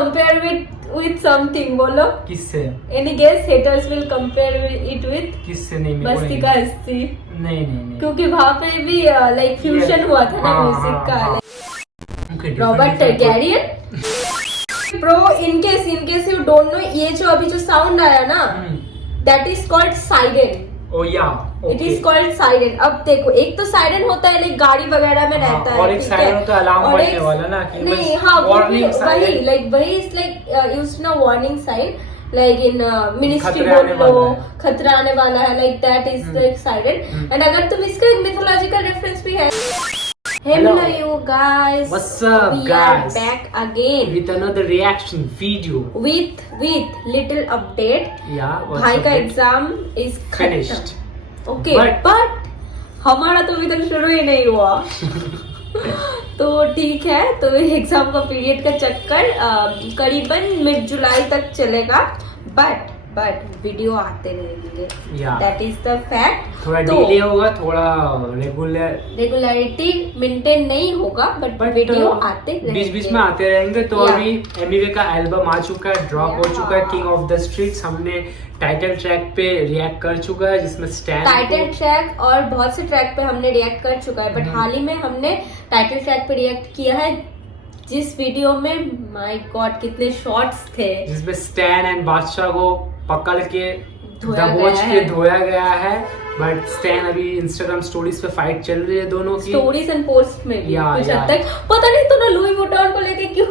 compare with something, बोलो किससे? any guess? Haters will compare it with किससे? नहीं मेरे को बस्ती नहीं। का हस्ती, नहीं क्योंकि वहाँ पे भी लाइक फ्यूजन हुआ था ना म्यूजिक का। Okay, Robert different- Targaryen bro, in case you don't know, ये जो अभी जो साउंड आया ना, that is called siren. Oh yeah it is called siren. अब देखो, एक तो साइरेन होता है लाइक गाड़ी वगैरह में रहता है, और एक साइरेन होता है अलार्म बजने वाला ना, कि नहीं हाँ वार्निंग वही लाइक वही is like used no warning sign, like in ministry खतरा आने बोल लो, वाला है। खतरा आने वाला है, like that is like siren. And अगर तुम इसका एक मिथोलॉजिकल रेफरेंस भी है। Hello you guys, what's up we guys, are back again with another reaction video with little update. yeah, what's भाई का up? Exam is Finished. Okay, but हमारा तो अभी तक शुरू ही नहीं हुआ। तो ठीक है, तो एग्जाम का पीरियड का चक्कर करीबन मिड जुलाई तक चलेगा, बट वीडियो आते रहेंगे, दैट इज द फैक्ट। थोड़ा डिले होगा, थोड़ा रेगुलरिटी मेंटेन नहीं होगा, बट वीडियो आते रहेंगे, बीच बीच में आते रहेंगे। तो अभी एमिवे का एल्बम आ चुका है, ड्रॉप हो चुका है, किंग ऑफ द स्ट्रीट्स। हमने टाइटल ट्रैक पे रिएक्ट कर चुका है, जिसमें स्टैंड टाइटल ट्रैक और बहुत से ट्रैक पे हमने रिएक्ट कर चुका है, बट हाल ही में हमने टाइटल ट्रैक पे रिएक्ट किया है, जिस वीडियो में माय गॉड कितने शॉट्स थे, जिसमें स्टैन एंड बादशाह को पकड़ के दबोच के धोया गया है। बट स्टैन अभी इंस्टाग्राम स्टोरीज पे फाइट चल रही है दोनों की, स्टोरीज एंड पोस्ट में भी कुछ हद तक। पता नहीं तो ना लुई वुइटन को लेके क्यों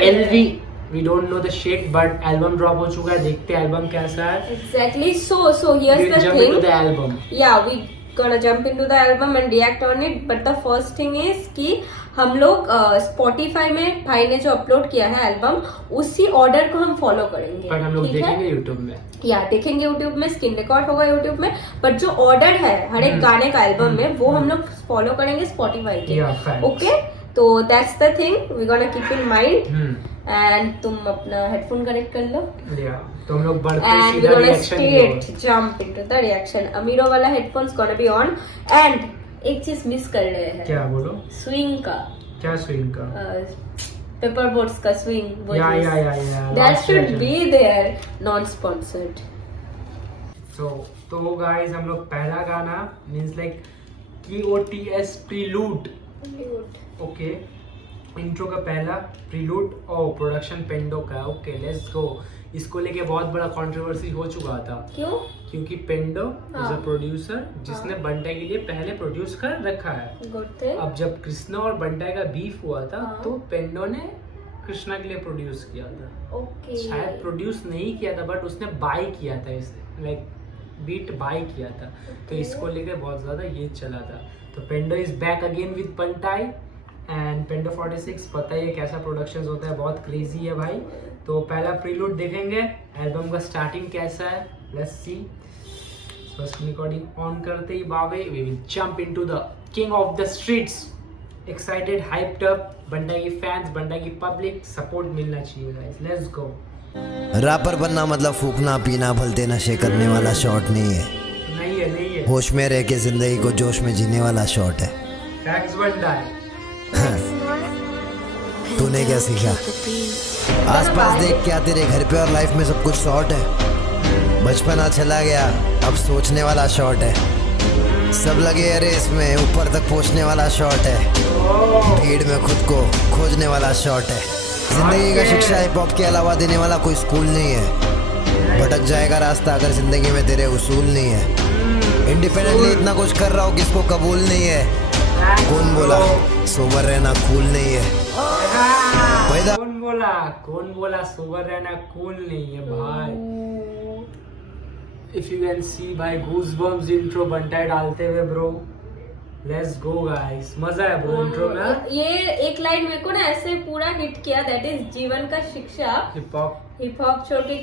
LV, we don't know the shit, but album drop हो चुका है, देखते हैं एल्बम कैसा है। Exactly, so here's the thing, the album, या we gonna jump into the album and react on it, but the first thing is कि हम लोग Spotify में भाई ने जो अपलोड किया है एल्बम, उसी ऑर्डर को हम फॉलो करेंगे, पर हम लोग देखेंगे यूट्यूब में, या देखेंगे यूट्यूब में, स्क्रीन रिकॉर्ड होगा यूट्यूब में, बट जो ऑर्डर है हर एक गाने का एल्बम में, वो हम लोग फॉलो करेंगे Spotify के। ओके, तो that's the thing we gonna keep in mind. And तुम अपना हेडफोन कनेक्ट कर लो, तो हम लोग बढ़ते and सीधा we're gonna reaction straight jump into the reaction. अमीरो वाला headphones gonna be on, and एक चीज मिस कर रहे हैं। क्या बोलो? स्विंग का, क्या स्विंग का? पेपर बोट्स का स्विंग, या that should be there, non sponsored. तो गाइस, हम लोग पहला गाना means like KOTS prelude, okay, intro का पहला प्रीलूड और प्रोडक्शन पेंडो का। Okay, let's go. इसको लेके बहुत बड़ा कंट्रोवर्सी हो चुका था। क्यों? क्योंकि पेंडो इज अ प्रोड्यूसर जिसने बंटाई के लिए पहले प्रोड्यूस कर रखा है। अब जब कृष्णा और बंटाई का बीफ हुआ था, तो पेंडो ने कृष्णा के लिए प्रोड्यूस किया था। ओके, शायद प्रोड्यूस नहीं किया था, बट उसने बाय किया था, लाइक बीट बाय किया था। तो इसको लेकर बहुत ज्यादा ये चला था। तो Pendo is back again with Bantai and Pendo 46। पता ही है कैसा प्रोडक्शंस होता है, बहुत क्रेजी है भाई। तो पहला प्रीलूड देखेंगे, एल्बम का स्टार्टिंग कैसा है, let's see. First recording on करते ही बावे we will jump into the king of the streets. Excited, hyped up, Bantai की फैंस, बंटाई की पब्लिक, सपोर्ट मिलना चाहिए गाइस, लेट्स गो। रैपर बनना मतलब फूकना पीना भलते नशे करने वाला शॉट नहीं है, नहीं है। होश में रह के जिंदगी को जोश में जीने वाला शॉट है। फैक्ट्स बंटाई। तूने क्या सीखा? आसपास देख क्या तेरे घर पे और लाइफ में सब कुछ शॉर्ट है। बचपना चला गया, अब सोचने वाला शॉट है। सब लगे अरे इसमें ऊपर तक पहुंचने वाला शॉट है। भीड़ में खुद को खोजने वाला शॉट है। जिंदगी का शिक्षा हिप हॉप के अलावा देने वाला कोई स्कूल नहीं है। भटक जाएगा रास्ता अगर जिंदगी में तेरे उसूल नहीं है। इंडिपेंडेंटली इतना कुछ कर रहा हूँ किसको कबूल नहीं है। कौन बोला सोबर रहना कूल नहीं है? कौन बोला सोबर रहना कूल नहीं है भाई। इफ यू कैन सी भाई, गूज़बम्प्स इंट्रो बंटाई डालते हुए ब्रो। लेट्स गो गाइस, मजा है ब्रो इंट्रो में। ये एक लाइन मेरे को ना ऐसे पूरा हिट किया, दैट इज जीवन का शिक्षा। हिप हॉप छोड़ के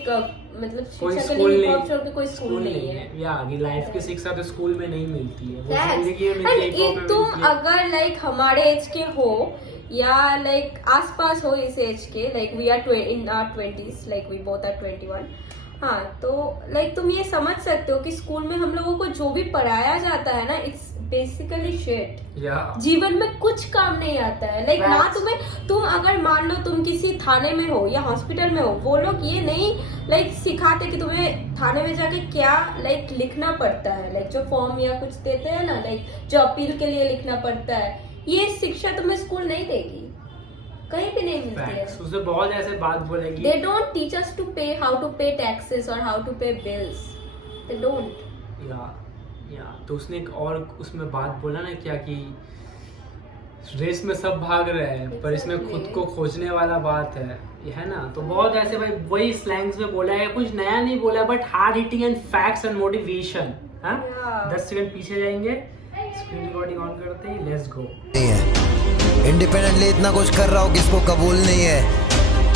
मतलब शिक्षा के लिए हिप हॉप छोड़ के कोई स्कूल नहीं है। या लाइफ की शिक्षा तो स्कूल में नहीं मिलती है, वो जिंदगी में मिलती है। तुम अगर लाइक हमारे एज के हो या लाइक आसपास हो इस एज के, like we are in our 20s, like we both are 21, हाँ, तो लाइक तुम ये समझ सकते हो कि स्कूल में हम लोगों को जो भी पढ़ाया जाता है ना, इट्स बेसिकली शिट। जीवन में कुछ काम नहीं आता है। लाइक ना तुम अगर मान लो तुम किसी थाने में हो या हॉस्पिटल में हो, वो लोग ये नहीं लाइक सिखाते कि तुम्हें थाने में जाके क्या लाइक लिखना पड़ता है, लाइक जो फॉर्म या कुछ देते हैं ना, लाइक जो अपील के लिए लिखना पड़ता है, ये शिक्षा तुम्हें स्कूल नहीं देगी, कहीं भी नहीं मिलती है। उससे बहुत ऐसे बात बोलेगी। They don't teach us to pay, how to pay taxes or how to pay bills. They don't. या तो उसने एक और उसमें बात बोला ना क्या कि रेस में सब भाग रहे हैं पर इसमें खुद को खोजने वाला बात है, ये है ना। तो बहुत ऐसे भाई वही स्लैंग्स में बोला है, कुछ नया नहीं बोला, but hard hitting and facts and motivation. हाँ, 10 सेकंड पीछे जाएंगे, स्क्रीन रिकॉर्डिंग ऑन करते हैं, लेट्स गो। इंडिपेंडेंटली इतना कुछ कर रहा हूँ किसको कबूल नहीं है।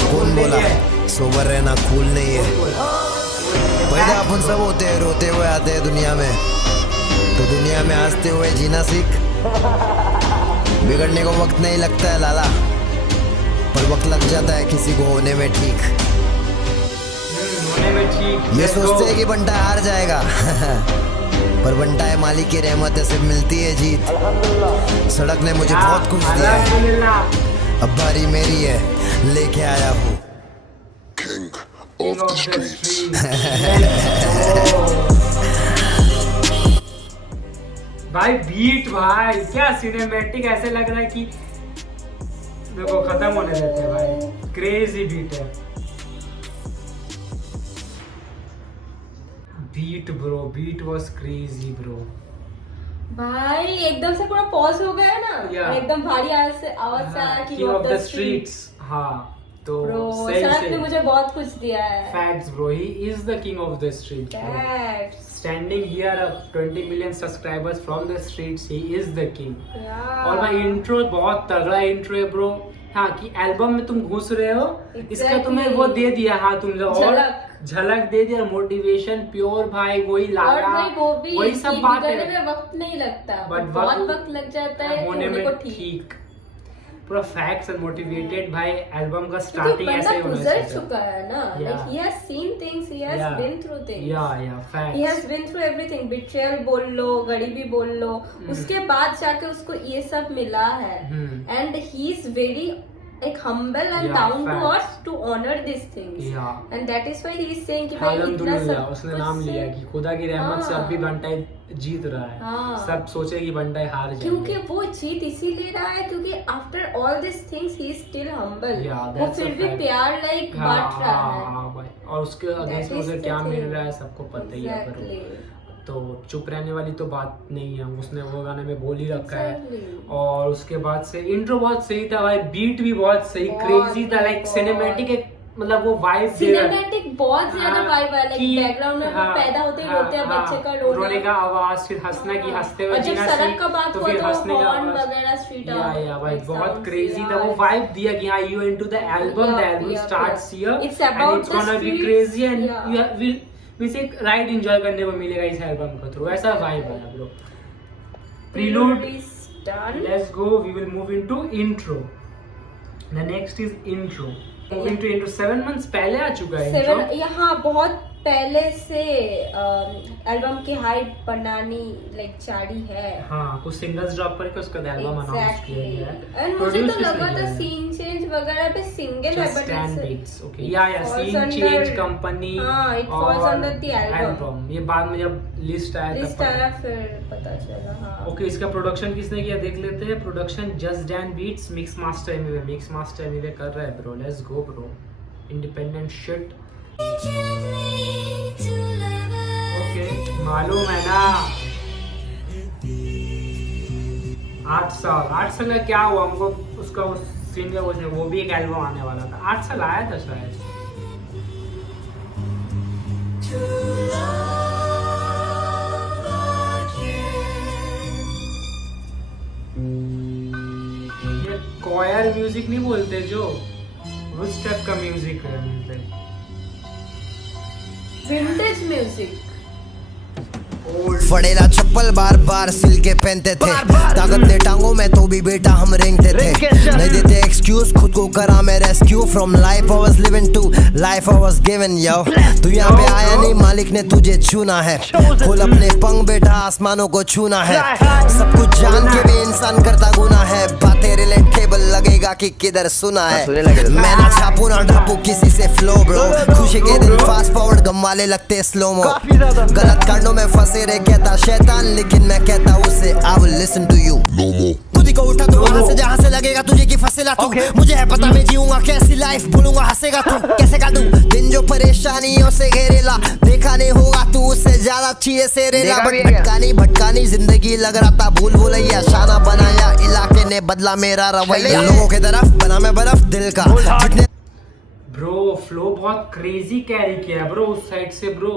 कौन बोला सोबर रहना कूल नहीं है। पैदा अपन सब होते हैं, रोते हुए आते हैं दुनिया में, तो दुनिया में हंसते हुए जीना सीख। बिगड़ने को वक्त नहीं लगता है लाला, पर वक्त लग जाता है किसी को होने में ठीक। ये सोचते हैं कि बंटा हार जाएगा पर बंटा है मालिक की रहमत से मिलती है जीत। सड़क ने मुझे बहुत कुछ दिया है, अब बारी मेरी है, लेके आया हूँ King of the streets. भाई बीट, भाई क्या सिनेमैटिक, ऐसे लग रहा है कि देखो खत्म होने देते हैं भाई, क्रेजी बीट है। Beat bro, beat was crazy bro भाई, एकदम से पूरा पॉज हो गया ना। Yeah. एकदम भारी आवाज से आया किंग ऑफ द स्ट्रीट्स। हाँ तो सही सड़क ने मुझे बहुत कुछ दिया है। Facts bro, he is the king of the streets. Standing here 20 million subscribers from the streets, he is the king. और भाई इंट्रो बहुत तगड़ा इंट्रो है ब्रो। हाँ कि एल्बम में तुम घुस रहे हो, इसका तुम्हें वो दे दिया। हाँ तुम और झलक दे दिया, मोटिवेशन प्योर भाई वही लागा, वही सब बात है। वक्त नहीं लगता, बट बहुत वक्त लग जाता है होने में ठीक। पूरा फैक्ट्स एंड मोटिवेटेड भाई। एल्बम का स्टार्टिंग ऐसे होना चाहिए। चुका है ना, like he has seen things, he has been through things. facts. He has been through everything. Betrayal बोल लो, गरीबी बोल लो, उसके बाद जाके उसको ये सब मिला है। And he is very like humble and down to earth to honor these things. And that is why he is saying कि भाई इतना सब उसने नाम लिया कि खुदा की रहमत से अब भी बंटाई जीत रहा है। सब सोचे कि बंटाई हार जाएगा, क्योंकि वो जीत इसीलिए रहा है क्योंकि after all this things he is still humble. वो फिर भी प्यार लाइक बांट रहा है। और उसके अगेंस्ट मुझे क्या मिल रहा है सबको पता ही है। तो चुप रहने वाली तो बात नहीं है, उसने वो गाने में बोल ही रखा है। और उसके बाद से इंट्रो बहुत सही था भाई, बीट भी बहुत सही, क्रेजी था, लाइक सिनेमैटिक, मतलब वो वाइब सिनेमैटिक बहुत ज्यादा वाइब है। लाइक बैकग्राउंड में पैदा होते ही रोते हैं, बच्चे का रोने का आवाज, फिर हंसना की हंसते हुए जीना सड़क का बात तो फिर हंसने का आवाज वगैरह, स्ट्रीट या भाई बहुत क्रेजी था। वो वाइब दिया कि हाँ you into the album, the album starts here and it's gonna be crazy and you will means एक राइड एंजॉय करने को मिलेगा इस एल्बम का थ्रू। ऐसा वाइब है bro. Prelude done, let's go, we will move into intro. The next is intro. Moving to intro 7 months पहले आ चुका है इंट्रो। यहाँ बहुत पहले से एल्बम की हाइप बनानी लाइक जारी है। हाँ कुछ सिंगल्स ड्रॉप करके उसका एल्बम अनाउंस किया गया है। एंड मुझे तो लगा था सीन चेंज वगैरह पे सिंगल है, बट ओके या सीन चेंज कंपनी, हां it falls under the album. ये बाद में जब लिस्ट आया फिर पता चला। हां ओके, इसका प्रोडक्शन किसने किया देख लेते हैं। Production just Dan beats, mix master Emiway कर रहा है bro. Let's go bro, independent shit. Okay मालूम है ना 8 साल का क्या हुआ हमको, उसका उस सीन का कुछ, वो भी एक एल्बम आने वाला था। 8 साल आया था शायद। ये कॉयर म्यूजिक नहीं बोलते जो, उस टाइप का म्यूजिक है, विंटेज म्यूजिक। फड़ेला चप्पल बार बार सिल के पहनते थे, ताकत ने टांगों में तो भी बेटा हम रेंगते थे। नहीं देते एक्सक्यूज, खुद को करा मैं rescue from life I was living to life I was given. Yo तू यहाँ पे आया नहीं, मालिक ने तुझे चुना है। खोल अपने पंख बेटा, आसमानों को छूना है। सब कुछ जान के भी इंसान करता गुना है। बातें रिलेटेबल लगेगा कि किधर सुना है। मैं ना छापू ना ढापू किसी से फ्लो ब्रो, खुशी के दिन फास्ट फॉरवर्ड, गम वाले लगते स्लोमो। गलत कांडों में फंसे रहे कहता शैतान, लेकिन मैं कहता उसे I will listen to you। No more. खुद ही को उठा तू वहाँ से जहाँ से लगेगा तुझे की फंसेला तू। मुझे है पता मैं जीऊंगा कैसी लाइफ, बोलूंगा हंसेगा तू। कैसे काटूं दिन जो परेशानियों से घेरेला, देखा नहीं होगा तू उससे ज्यादा चीजें से रेला। बट भटकानी जिंदगी लग रहा था भूल भुलैया, शाना बनाया इलाके ने बदला मेरा रवैया। लोगों की तरफ बना मैं बर्फ दिल का जितने। ब्रो फ्लो बहुत क्रेजी कैरी किया है ब्रो उस साइड से ब्रो।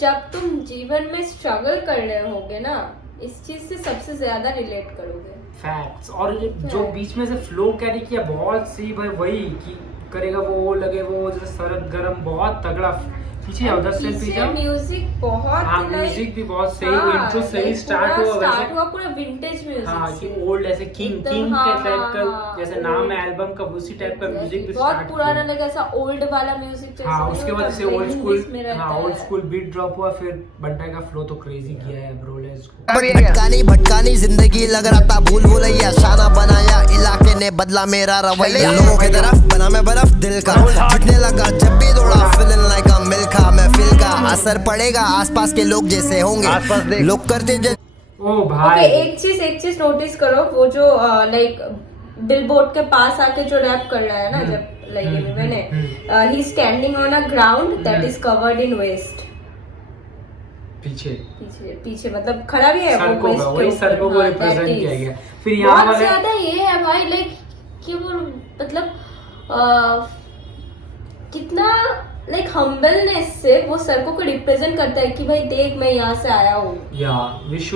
जब तुम जीवन में स्ट्रगल कर रहे होगे ना, इस चीज से सबसे ज्यादा रिलेट करोगे। फैक्ट्स। और जो बीच में से फ्लो कैरी किया बहुत सही भाई, वही कि करेगा वो लगे वो जैसे सरद गरम, बहुत तगड़ा। पीछे उधर से पीछे म्यूजिक बहुत, हाँ म्यूजिक भी बहुत सही, इंट्रो सही स्टार्ट हुआ पूरा विंटेज म्यूजिक। हाँ कि ओल्ड ऐसे किंग के टाइप का, जैसे नाम है एल्बम का उसी टाइप का म्यूजिक भी बहुत पुराना लगा, ऐसा ओल्ड वाला म्यूजिक। हाँ उसके बाद से ओल्ड स्कूल बीट ड्रॉप हुआ, फिर बंटा का फ्लो तो क्रेजी किया है ब्रो। लेट्स गो। भटकानी जिंदगी लग रहा था भूल भुलैया, शाना बनाया इलाके ने बदला मेरा रवैया। लोगों की तरफ बना मैं बर्फ दिल का जितने लगा, जब भी दौड़ा फीलिंग लाइक अ मिल्क मैं फील का। असर पड़ेगा आसपास के लोग जैसे होंगे, लोग करते ओ भाई। एक चीज नोटिस करो, वो जो लाइक बिलबोर्ड के पास आके जो रैप कर रहा है ना, जब लाइक मैंने ही standing on a ground that is covered in waste. पीछे मतलब खड़ा भी है वो वेस्ट, वही सड़कों को रिप्रेजेंट किया गया। फिर यहाँ वाले ज्यादा ये है भाई, लाइक कि वो मतलब कितना लाइक हम्बलनेस से वो सड़कों को रिप्रेजेंट करता है कि भाई देख मैं यहाँ से आया हूँ।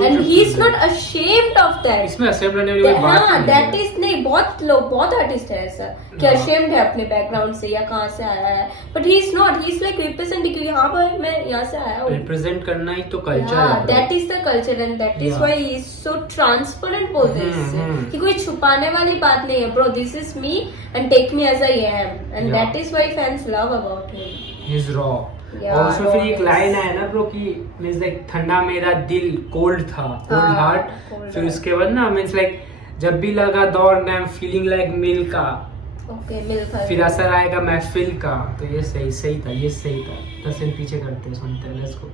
And he is not ashamed of that. इसमें अशेम्ड होने वाली बात नहीं है। दैट इज नहीं, बहुत आर्टिस्ट है ऐसा कि अशेम्ड है अपने बैकग्राउंड से या कहाँ से आया है, but he is not, he is like representing कि हाँ भाई मैं यहाँ से आया हूँ। रिप्रेजेंट करना ही तो कल्चर है। That is the culture and that is why he is so transparent बोलते हैं इससे कि कोई छुपाने वाली बात नहीं है। Bro this is me and take me as I am, and that is why fans love about him. He's raw. और उसमें फिर एक लाइन है ना ब्रो कि मींस लाइक ठंडा मेरा दिल कोल्ड था, कोल्ड हार्ट। फिर उसके बाद ना मींस लाइक जब भी लगा दौड़ना, I am feeling like milk का। Okay milk. फिर असर आएगा महफिल का। तो ये सही था, ये सही था। 10 सेकंड पीछे करते सुनते हैं, लेट्स गो।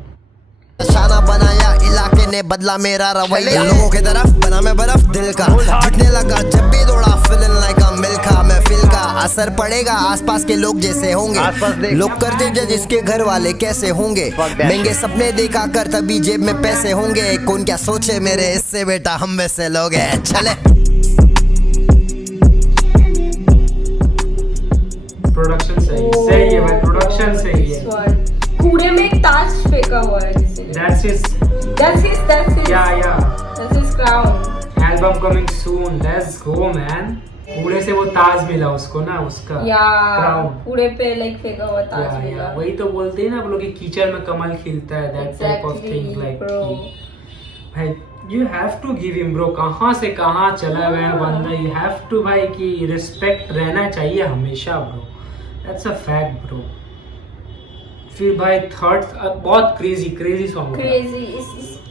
शाना बनाया इलाके ने बदला मेरा रवैया। लोगों की तरफ बना मैं बर्फ दिल का जितने लगा, जब भी दौड़ा फीलिंग लाइक अ मिल्क मैं फील का। असर पड़ेगा आसपास के लोग जैसे होंगे, लोग करते जज इसके घर वाले कैसे होंगे। महंगे सपने देखा कर तभी जेब में पैसे होंगे, कौन क्या सोचे मेरे इससे बेटा हम वैसे लोग हैं। चले प्रोडक्शन सही है भाई, प्रोडक्शन सही है। कूड़े में एक ताज फेंका हुआ है किसी ने। That's his That's his crown। Album coming soon, let's go man। कूड़े से वो ताज मिला उसको ना, उसका क्राउन कूड़े पे लाइक फेंका हुआ ताज मिला। वही तो बोलते हैं ना आप लोग कि कीचड़ में कमल खिलता है, that type of thing like भाई you have to give him bro। कहाँ से कहाँ चला गया बंदा, you have to भाई कि रिस्पेक्ट रहना चाहिए हमेशा bro, that's a fact bro। फिर भाई थर्ड बहुत crazy song,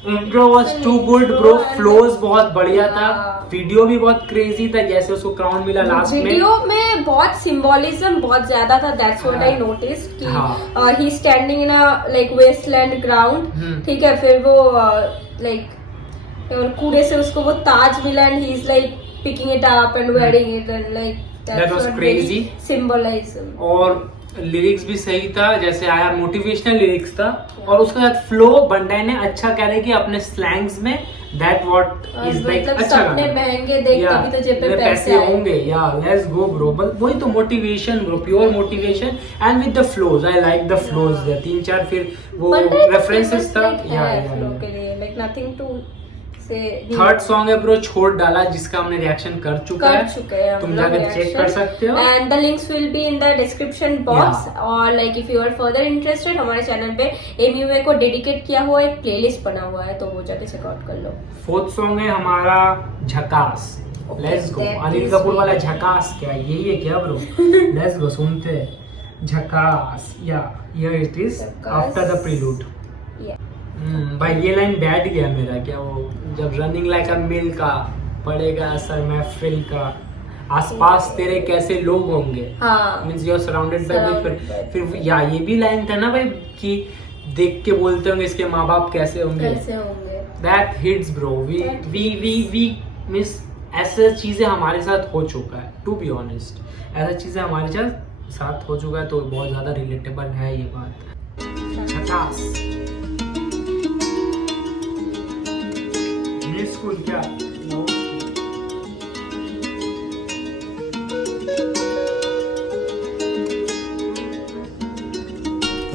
intro was too good bro, flows बहुत बढ़िया था, वीडियो भी बहुत क्रेजी था, जैसे उसको क्राउन मिला लास्ट में। वीडियो में बहुत सिंबोलिज्म बहुत ज्यादा था, दैट्स व्हाट आई नोटिस्ड कि he standing in a like wasteland ground, ठीक है। फिर वो लाइक कूड़े से उसको वो ताज मिला and he is like picking it up and wearing it and like that was crazy symbolism. और लिरिक्स भी सही था, जैसे आया मोटिवेशनल लिरिक्स था, और उसके साथ फ्लो बंडाई ने अच्छा करे कि अपने स्लैंग्स में दैट व्हाट इज लाइक अच्छा सपने महंगे देख तभी तो जेब पे पैसे होंगे। या लेट्स गो ब्रो, वही तो motivation bro, pure motivation and with the flows. I like the flows. 3-4 फिर वो रेफरेंसेस था या फ्लो के लिए, लाइक नथिंग टू से थर्ड सॉन्ग है ब्रो छोड़ डाला, जिसका हमने रिएक्शन कर चुके हैं, तुम जाकर चेक कर सकते हो। And the links will be in the description box. और like if you are further interested, हमारे चैनल पे एमयूए को डेडिकेट किया हुआ एक प्लेलिस्ट बना हुआ है, तो वो जाके चेकआउट कर लो। फोर्थ सॉन्ग है हमारा झकास, लेट्स गो। अनिल कपूर वाला झकास क्या यही है क्या ब्रो? लेट्स गो सुनते हैं झकास। या here it is after the prelude. भाई ये लाइन बैठ गया मेरा, क्या वो जब रनिंग लाइक अ मिल का पड़ेगा असर महफिल का, आसपास तेरे कैसे लोग होंगे, means you are surrounded by. फिर या ये भी लाइन था ना भाई कि देख के बोलते होंगे इसके माँ बाप कैसे होंगे। That hits bro. We means ऐसे चीजें हमारे साथ हो चुका है, टू बी ऑनेस्ट ऐसा चीजें हमारे साथ हो चुका है, तो बहुत ज्यादा रिलेटेबल है ये बात। झकास स्कूल क्या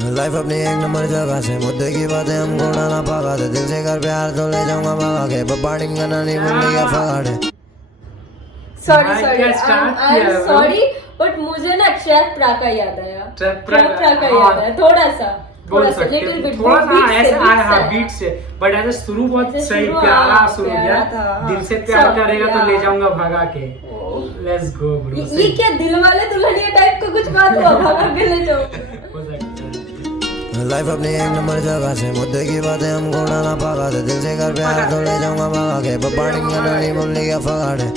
लाइफ अपनी एक नंबर जगह से, मुद्दे की बातें हमको उड़ाना पागा दे, दिल से कर प्यार तो ले जाऊंगा भागा के, बबाड़िंग करना नहीं भूलने का फगाड़े। सॉरी बट मुझे ना ट्रैप प्राका याद आया। ट्रैप प्राका याद आया थोड़ा सा लिटिल बिट, थोड़ा सा ऐसा आया बीट से, बट ऐसा शुरू बहुत सही प्यारा शुरू किया। दिल से प्यार करेगा तो ले जाऊंगा भगा के। Let's go bro. ये क्या दिल वाले दुल्हनिया टाइप का कुछ बात हुआ, भगा के ले जाओ। हो सकता है। लाइफ अपनी एक नंबर जगह से, मुद्दे की बातें हमको उड़ाना पागा दे, दिल से कर प्यार तो ले जाऊंगा भागा के, बबाड़िंग करना नहीं भूलने का फगाड़े।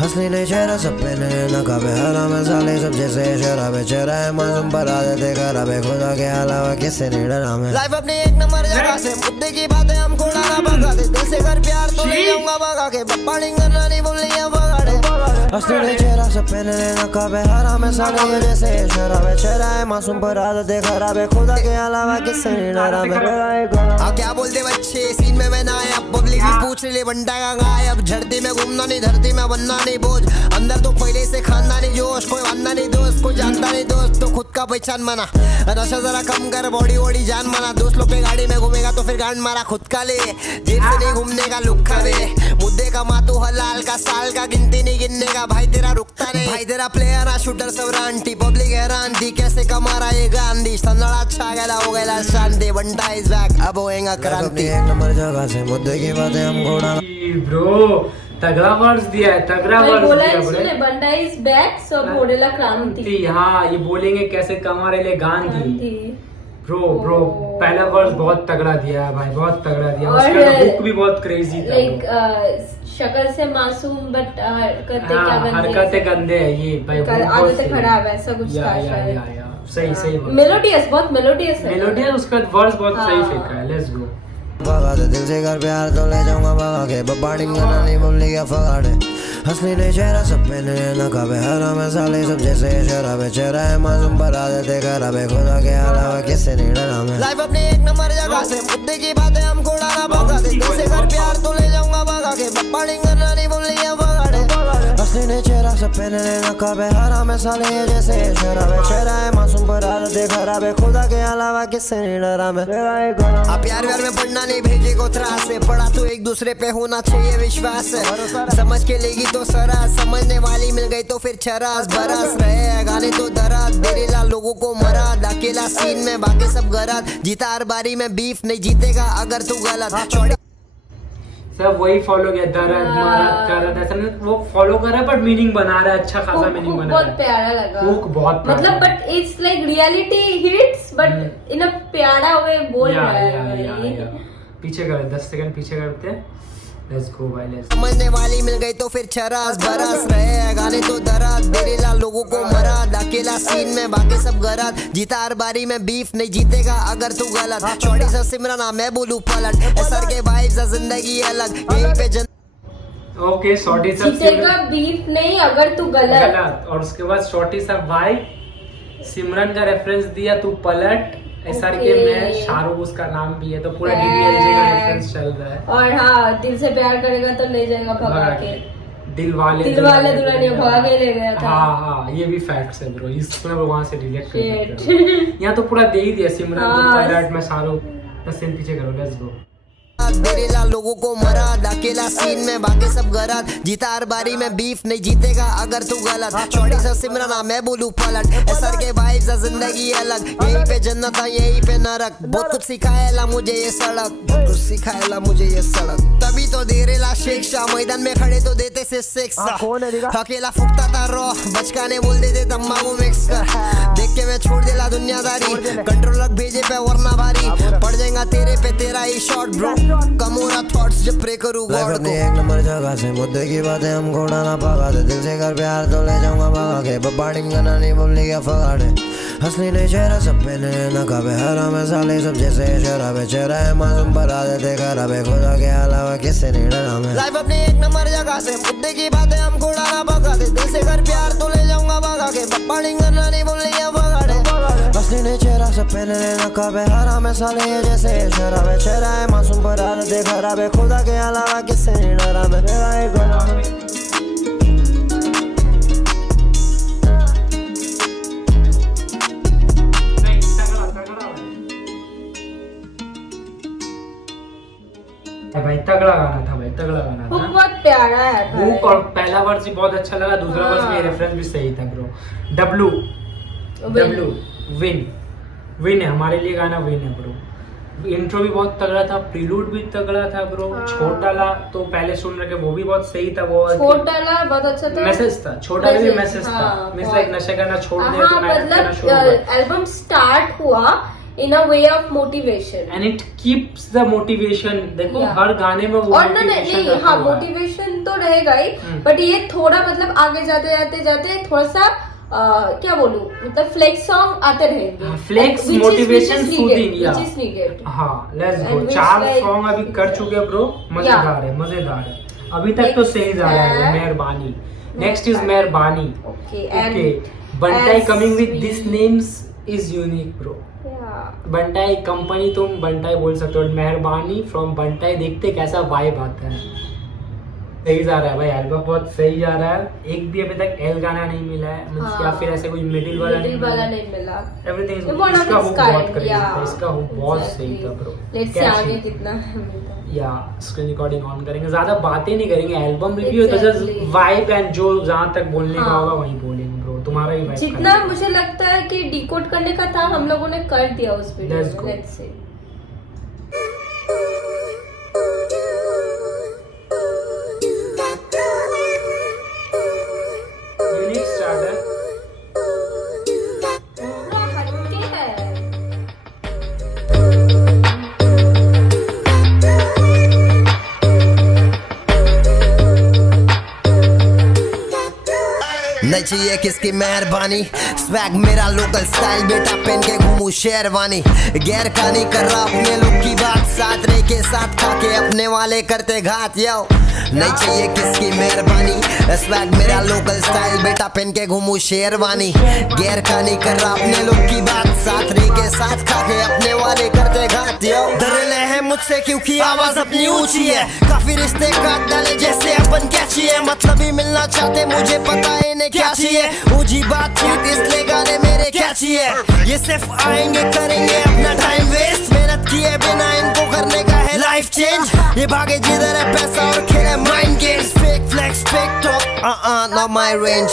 हंसनी नहीं चेहरा सब पे नकाबे, हराम है साले सब जैसे शराबे, चेहरा है मासूम पर आदतें खराबे, खुदा के अलावा किससे नहीं डरा मैं। लाइफ अपनी एक नंबर जगह से, मुद्दे की बातें हमको उड़ाना पागा दे, दिल से कर प्यार तो ले जाऊंगा भागा के, बबाड़िंग करना नहीं भूलने का फगाड़े। हंसनी नहीं चेहरा सब पे नकाबे, हराम है साले जैसे शराबे, चेहरा है मासूम पर आदतें खराबे, खुदा के अलावा किससे नहीं डरा मैं। क्या बोलते बच्चे सीन में मैं ना आया, पब्लिक भी पूछ ले बंटा का गायब, झड़ती में घूमना नहीं धरती में बनना नहीं बोझ, अंदर तो पहले से खानदानी जोश, कोई बनना नहीं दोस्त कोई जानता नहीं दोस्त, तो खुद का पहचान बना, नशा जरा कम कर बॉडी वॉडी जान माना, दोस्त लोग पे गाड़ी में घूमेगा तो फिर गांड मारा खुद का ले, जेब से नहीं घूमने का लुक खा दे, मुद्दे का मातू हलाल का साल का गिनती नहीं गिनने का, भाई तेरा रुकता नहीं, भाई तेरा प्लेयर आ शूटर सब रांटी, पब्लिक हैरान थी कैसे कमा रहा ये गांधी, संदड़ा अच्छा गया हो गया शांति, बंटा इज बैक अब होएगा क्रांति। एक नंबर जगह से, मुद्दे की बातें हमको उड़ाना ब्रो तगड़ा वर्ड्स दिया है, तगड़ा वर्ड्स दिया है। बंडा इज बैक सब होडेला क्रांति। हाँ ये बोलेंगे कैसे कमा रहे ले गांधी। ब्रो पहला वर्ड्स बहुत तगड़ा दिया है भाई, बहुत तगड़ा दिया। उसका बुक भी बहुत क्रेजी था। लाइक शक्ल से मासूम बट हरकतें गंदे है ये भाई, आदतें खराब है, ऐसा कुछ था शायद। सही मेलोडियस, बहुत मेलोडियस है। मेलोडियस उसका वर्ड्स बहुत सही फेंका है। Let's go. भागा दे, दिल से कर प्यार तो ले जाऊंगा भागा के, बबाड़िंग करना नहीं भूलने का फगाड़े। हंसनी नहीं चेहरा सब पे नकाबे, हराम है साले सब जैसे शराबे, चेहरा है मासूम पर आदतें खराबे, खुदा के अलावा किससे नहीं डरा मैं। लाइफ अपनी एक नंबर जगह से, मुद्दे की बातें हमको उड़ाना भागा दे, दिल से कर प्यार तो ले जाऊंगा भागा के, बबाड़िंग करना नहीं भूलने का फगाड़े। हंसनी नहीं चेहरा सब पे नकाबे, हराम है साले जैसे शराबे, चेहरा है मासूम पर आदतें खराबे, खुदा के अलावा किससे नहीं डरा मैं। आप प्यार व्यार में पढ़ना नहीं भेजे को त्रास से, पढ़ा तो एक दूसरे पे होना चाहिए विश्वास, समझ के लेगी तो सरास, समझने वाली मिल गई तो फिर चरास, बरस रहे गाने तो दराज, देरेला लोगों को मराद, अकेला सीन में बाकी सब गराज, जीता हर बारी में बीफ नहीं जीतेगा अगर तू गलत। सब वही फॉलो किया, दर्द मरद करद ऐसा नहीं, वो फॉलो कर रहा है बट मीनिंग बना रहा है, अच्छा खासा मीनिंग बना रहा है। बहुत प्यारा लगा, हुक बहुत मतलब but it's like reality hits but in a प्यारा वे बोल रहा है। पीछे कर 10 सेकंड पीछे करते हैं। लेट्स गो भाई, लेट्स। समझने वाली मिल गई तो फिर चरास, बरस रहे गाने तो दराज, देरेला लोगों को मराद, अकेला सीन में बाकी सब गराज, जीता हर बारी में बीफ नहीं जीतेगा अगर तू गलत, छोटी सा सिमरना मैं बोलूं पलट, एसर के वाइब्स जिंदगी अलग यहीं पे ओके शॉर्टी सब जीतेगा बीफ नहीं अगर तू गलत, और उसके बाद शॉर्टी सब भाई सिमरन का रेफरेंस दिया, तू पलट एसआर के में शाहरुख उसका नाम भी है, तो पूरा डीडीएलजे का रेफरेंस चल रहा है। और हाँ दिल से प्यार करेगा तो ले जाएगा भगा के, दिल वाले दुल्हनिया भगा के ले गया था। हाँ ये भी फैक्ट्स है ब्रो, इसमें वहां से रिलेट कर सकते हो। यहाँ तो पूरा दे ही दिया, सिमरन तो पलट में शाहरुख। 10 सेकंड पीछे करो, लेट्स गो। गलत, देरेला लोगों को मरा, अकेला सीन में बाकी सब गलत, जीता हर बारी में बीफ, नहीं जीतेगा अगर तू गलत, छोटी सा सिमरना मैं बोलूं पलट, एसर के वाइब्स जिंदगी अलग, यहीं पे जन्नत है यहीं पे नरक, बहुत कुछ सिखाएला मुझे ये सड़क, बहुत कुछ सिखाएला मुझे ये सड़क, तभी तो देरेला शिक्षा, मैदान में खड़े तो देते से शिक्षा, अकेला फुकता था रो, बचकाने बोल देते तम्बाकू मिक्स कर, देख के मैं छोड़ देला दुनियादारी, कंट्रोलर भेजे पे वरना भारी, पड़ जाएगा तेरे पे तेरा ही शॉट ब्रो, कम हो रहा थॉट्स जब प्रे करूँ गॉड को, एक नंबर जगह से मुद्दे की बातें हम घोड़ा ना पागा दे, दिल से कर प्यार तो ले जाऊंगा भागा के, बबाड़िंग करना नहीं बोलने क्या फगाड़े, हंसली नहीं चेहरा सब पे न कबे हरा में साले सब जैसे शराबे, चेहरा है मासूम पर आदतें खराबे, खुदा के अलावा किससे नहीं डरा मैं, लाइफ अपनी एक नंबर जगह से मुद्दे की बातें हम घोड़ा ना पागा दे, दिल से कर प्यार तो ले जाऊंगा भागा के, बबाड़िंग करना नहीं बोलने क्या फगाड़े, हंसली नहीं चेहरा सब पे न कबे हरा में साले जैसे शराबे, चेहरा है मासूम पर आदतें खराबे, खुदा के अलावा किससे नहीं डरा मैं, भाई तगड़ा गाना था, भाई तगड़ा गाना हुक था, बहुत प्यारा है भाई। हुक, और पहला वर्स भी बहुत अच्छा लगा, दूसरा वर्स में रेफरेंस भी सही था ब्रो, डब्लू विन है हमारे लिए गाना, विन है ब्रो, इंट्रो भी बहुत तगड़ा था, प्रीलूड भी तगड़ा था ब्रो, छोड़ डाला तो पहले सुन रखे वो भी बहुत सही था, वो छोड़ डाला बहुत अच्छा था, मैसेज था, छोटा भी मैसेज था, मींस लाइक नशा करना छोड़ दे तो मैं करना शुरू कर, एल्बम स्टार्ट हुआ in a way of motivation and it keeps the motivation, देखो हर गाने में वो और नहीं हाँ मोटिवेशन तो रहेगा ही, बट ये थोड़ा मतलब आगे जाते जाते जाते थोड़ा सा क्या बोलूं, मतलब फ्लेक्स सॉन्ग आते रहेंगे, फ्लेक्स मोटिवेशन सूदिंग, या which is needed. हाँ let's go, which 4 like- song अभी कर चुके हैं ब्रो, मजेदार है मजेदार है, अभी तक तो सही जा रहा है, मेहरबानी, नेक्स्ट इज मेहरबानी, Okay, okay, Bantai coming with this names is unique bro, Bantai company तुम बंटाई बोल सकते हो, मेहरबानी फ्रॉम बंटाई, देखते कैसा वाइब आता है, सही जा रहा है भाई, एल्बम बहुत सही जा रहा है, एक भी अभी तक एल गाना नहीं मिला है, मींस या फिर ऐसे कोई मिडिल वाला नहीं मिला, एवरीथिंग इसका हुक बहुत करेक्ट था, इसका हुक बहुत सही था ब्रो, लेट्स से आगे कितना मिलता है, या स्क्रीन रिकॉर्डिंग ऑन करेंगे, ज्यादा बातें नहीं करेंगे, एल्बम रिव्यू तो जस्ट वाइब एंड जो जहां तक बोलने का होगा वहीं बोलेंगे ब्रो, तुम्हारा ही वाइब, जितना मुझे लगता है कि डिकोड करने का था हम लोगों ने कर दिया उस वीडियो Let's में, go. Let's say unique start है, पूरा हटके है, नहीं चाहिए किसकी मेहरबानी, स्वैग मेरा लोकल स्टाइल, बेटा पहन के घूमू शेरवानी, गैर खानी कर रहा अपने लोग की बात, साथ रह के साथ खा के अपने वाले करते घात, यो नहीं चाहिए किसकी मेहरबानी, स्वैग मेरा लोकल स्टाइल, बेटा पहन के घूमू शेरवानी, गैर खानी कर रहा अपने लोग की बात, साथ रह के साथ खा के अपने वाले करते घात, यो डरले है मुझसे क्योंकि आवाज अपनी ऊंची है, काफी रिश्ते काट डाले जैसे अपन क्या चाहिए, मतलब ही मिलना चाहते मुझे पता है इन्हें क्या चाहिए, ऊंची बातचीत इसलिए गाने मेरे क्या चाहिए, ये सिर्फ आएंगे करेंगे अपना टाइम वेस्ट, मेहनत किए बिना इनको करने का है लाइफ चेंज, ये भागे जिधर है पैसा और खेले mind games, fake flex fake talk not my range,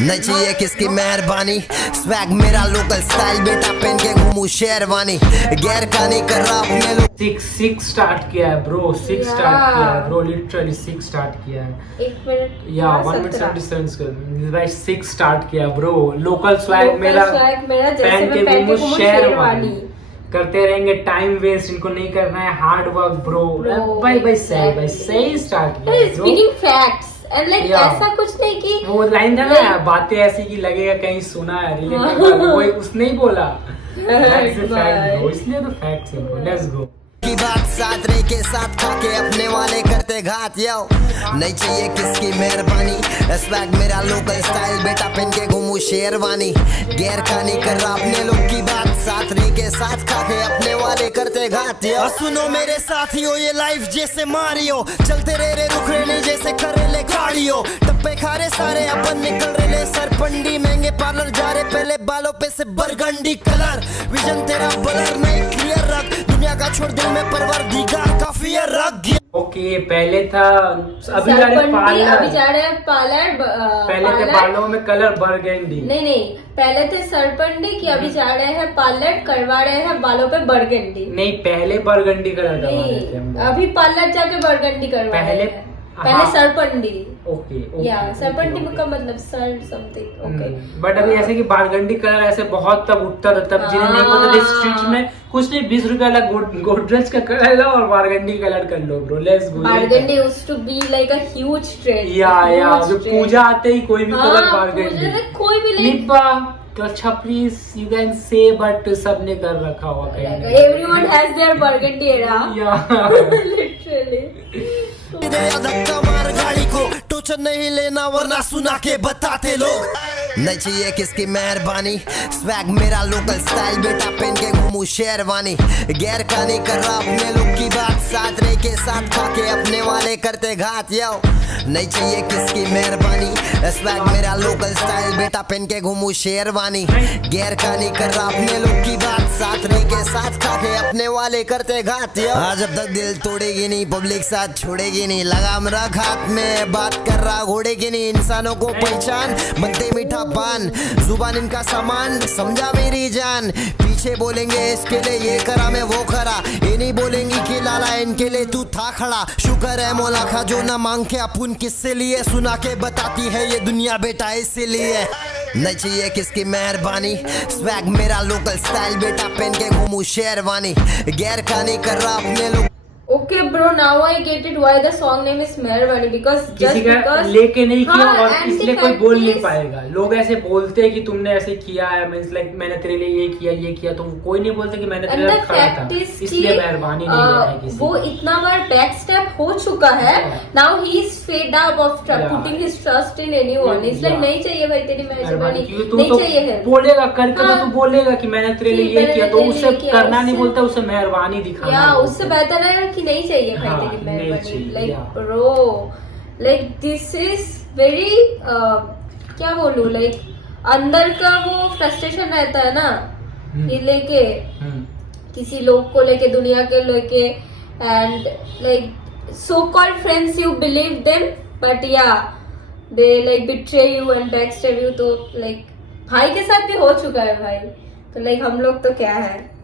नहीं चाहिए किसकी मेहरबानी, स्वैग मेरा लोकल स्टाइल, बेटा पहन के घूमू शेरवानी, गैर खानी कर रहा अपने लोग, 6 स्टार्ट किया है ब्रो, 6 स्टार्ट किया है ब्रो, लिटरली 6 स्टार्ट किया है, 1 मिनट या 1 मिनट 77 सेकंड भाई, 6 स्टार्ट किया ब्रो, लोकल स्वैग मेरा जैसे पहन मैं पहन के घूमू शेरवानी, करते रहेंगे टाइम वेस्ट, इनको नहीं करना है हार्ड वर्क ब्रो, भाई सही स्टार्ट किया है bro, speaking facts and like Yeah. ऐसा कुछ नहीं कि वो लाइन था ना, बातें ऐसी की लगेगा कहीं सुना है रिलेटेड, वही उसने ही बोला, That's the fact bro, इसलिए तो फैक्ट्स है ब्रो, लेट्स गो, की बात, साथ रह के साथ खा के अपने वाले करते घात, यो नहीं चाहिए किसकी मेहरबानी, स्वैग मेरा लोकल स्टाइल, बेटा पहन के घूमू शेरवानी, गैर खानी कर रहा अपने लोग की बात, साथ रह के साथ खा के अपने वाले करते घात, यो सुनो मेरे साथियों ये लाइफ जैसे मारियो, चलते रह रे रुक रहे जैसे करेले गाड़ियों, टप्पे खा रहे सारे अपन निकल रहे सरपंडी, महंगे पार्लर जा रहे पहले बालों पे से बरगंडी कलर, विजन तेरा बलर नहीं क्लियर रख, दुनिया का छोड़ दिल में परवरदिगार काफी ये रख गया। ओके, पहले था अभी जा रहे सरपंडी, पार्लर, अभी जा रहे हैं पार्लर। पहले थे बालों में कलर बरगंडी। नहीं, पहले थे सरपंडी की, अभी जा रहे हैं पार्लर, करवा रहे हैं बालों पे बरगंडी। नहीं, पहले बरगंडी कलर करवा रहे थे हम नहीं, लोग। अभी पार्लर जाके बरगंडी करवा रहे पहले- हैं। हाँ। पहले सरपंडी, ओके या सरपंडी का मतलब सर समथिंग। ओके, बट अभी ऐसे कि बारगंडी कलर ऐसे बहुत तब उठता था, तब जिन्हें नहीं पता था स्ट्रीट में कुछ नहीं, 20 रुपए वाला गोदरेज का कलर लो और बारगंडी कलर कर लो bro, let's go. Burgundy used to be like a huge trend। या जो पूजा आते ही कोई भी कलर हाँ, बारगंडी। पूजा से कोई भी like निब्बा अच्छा please you can say, but सबने कर रखा हुआ कहीं। everyone has their burgundy era। या Literally। धक्का मार गाड़ी को, टोचन नहीं लेना वरना सुना के बताते लोग। नहीं चाहिए किसकी मेहरबानी, स्वैग मेरा लोकल स्टाइल, बेटा पहन के घूमू शेरवानी। गैर का नहीं कर रहा अपने लोग की बात, साथ रह के साथ खा के अपने वाले करते घात। यो नहीं चाहिए किसकी मेहरबानी, स्वैग मेरा लोकल स्टाइल, बेटा पहन के घूमू शेरवानी। गैर का नहीं कर रहा अपने लोग की बात, साथ रह के साथ खा के अपने वाले करते घात। यो आज जब तक दिल तोड़ेगी नहीं, पब्लिक साथ छोड़ेगी नहीं, लगाम रख हाथ में, बात कर रहा घोड़े की नहीं। इंसानों को पहचान, बनते मीठा पान, जुबान इनका सामान, समझा मेरी जान। पीछे बोलेंगे इसके लिए ये करा मैं वो करा, ये नहीं बोलेंगी कि लाला इनके लिए तू था खड़ा। शुक्र है मौला का जो ना मांग के अपुन किससे लिए, सुना के बताती है ये दुनिया बेटा इसीलिए। नहीं चाहिए किसकी मेहरबानी, स्वैग मेरा लोकल स्टाइल, बेटा पहन के घूमू शेरवानी। गैर का नहीं कर रहा अपने लोग। Okay bro, now I get it why the song name is Meherwani, because just किसी का because लेके नहीं किया हाँ, और and इसलिए the कोई fact बोल नहीं is- पाएगा। लोग ऐसे बोलते हैं कि तुमने ऐसे किया है, मींस लाइक मैंने तेरे लिए ये किया, तो कोई नहीं बोलते कि मैंने And तेरे the लिए खड़ा था, fact is इसलिए कि, मेहरबानी नहीं लेना है किसी वो की। इतना बार बैक स्टेप हो चुका है। Yeah. Now he is fed up of Yeah. putting his trust in anyone। Yeah. इसलिए नहीं चाहिए भाई तेरी मेहरबानी मेहरबानी, क्योंकि तू नहीं तो चाहिए help। बोलेगा करके, तो हाँ। तू बोलेगा कि मैंने तेरे कि लिए ये मैंने किया, तो तेरे उसे लिए किया, करना नहीं उससे- बोलता, उसे मेहरबानी दिखाना या बोलता उससे है। बेहतर है कि नहीं चाहिए भाई हाँ, तेरी नहीं मेहरबानी। चाहिए, like yeah. Bro, like this is very क्या बोलूं, लाइक अंदर का वो फ्रस्ट्रेशन रहता है ना, हम्म। ये लेके हम्म। किसी लोग को लेके, दुनिया के लेके, and like so called friends you believe them, but yeah they like betray you and backstab you. तो लाइक भाई के साथ भी हो चुका है भाई, तो लाइक हम लोग तो क्या है,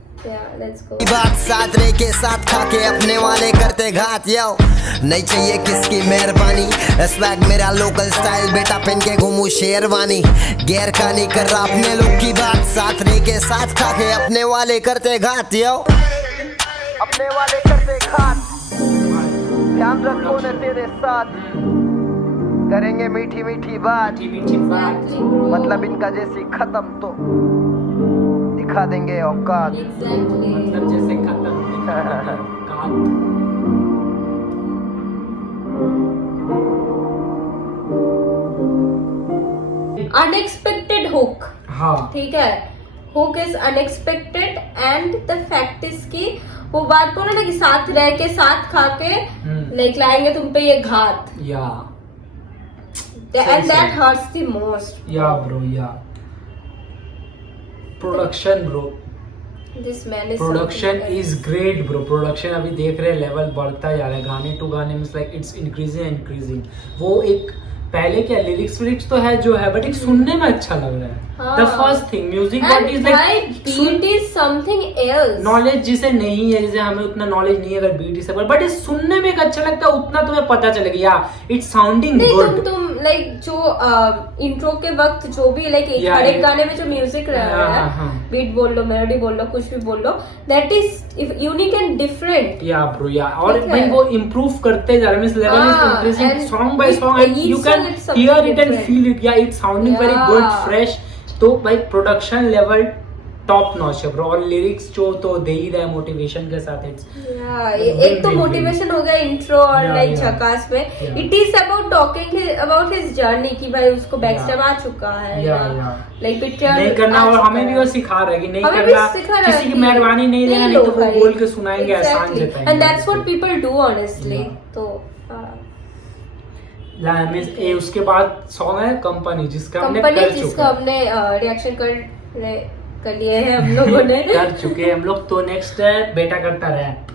लेट्स गो। बात साथ रह के साथ खा के अपने वाले करते घात। यो नहीं चाहिए किसकी मेहरबानी, स्वैग मेरा लोकल स्टाइल, बेटा पहन के घूमू शेरवानी। गैर का नहीं कर रहा अपने लोग की बात, साथ रह के साथ खा के अपने वाले करते घात। यो अपने वाले करते घात, ध्यान रखो न तेरे साथ करेंगे मीठी मीठी बात, मीठी मीठी बात। मतलब इनका जैसी खत्म तो दिखा देंगे औकात। एग्जैक्टली। मतलब जैसे खत्म अनएक्सपेक्टेड हुक, हाँ ठीक है, hook is unexpected and the fact is की वो बात बोला ना कि साथ रह के साथ खा के लाइक लाएंगे तुम पे ये घात, या and that hurts the most. या ब्रो, या production bro, this man is production is great bro. Production अभी देख रहे हैं लेवल बढ़ता जा रहा है, गाने टू गाने में लाइक इट्स इंक्रीजिंग। वो एक पहले क्या लिरिक्स तो है जो है, बट एक सुनने में अच्छा लग रहा है। The first thing music what is like beat is something else. Knowledge जिसे नहीं है, जिसे हमें उतना नॉलेज नहीं है अगर बीट इसे, बट ये सुनने में एक अच्छा लगता है, उतना तुम्हें पता चलेगा या इट्स साउंडिंग गुड। तुम लाइक जो इंट्रो के वक्त जो भी लाइक Yeah, हर एक yeah. गाने में जो म्यूजिक रहा है, हाँ। बीट बोल लो, मेलोडी बोल लो, कुछ भी बोल लो, that is unique and different. Yeah bro, yeah और ठीक भाई है। वो इम्प्रूव करते जा रहे हैं, मींस लेवल इज हाँ, increasing and song by song, with and you each can song it's something here it and different. Feel it. Yeah it's sounding very Yeah. Good, fresh. तो भाई प्रोडक्शन लेवल टॉप नॉच है bro, और lyrics जो तो दे ही रहा है motivation के साथ। इट्स एक तो मोटिवेशन हो गया इंट्रो और Yeah, लाइक yeah. झकास में। Yeah. It is about talking about his journey कि भाई उसको बैकस्टैब आ चुका है, लाइक बिट्रेयल नहीं करना, और हमें भी वो सिखा रहा है कि नहीं हमें भी करना, सिखा रहा है किसी की कि मेहरबानी नहीं लेना, नहीं लो तो वो भाई। बोल के सुनाएंगे, आसान Exactly. जताएंगे। And that's what people do honestly. Yeah. तो मींस ए उसके बाद सॉन्ग है कंपनी, जिसका हमने कंपनी कर जिसका चुका है। हमने रिएक्शन कर लिए हैं हम लोगों ने। कर चुके हैं हम लोग। तो नेक्स्ट है बेटा करता रैप।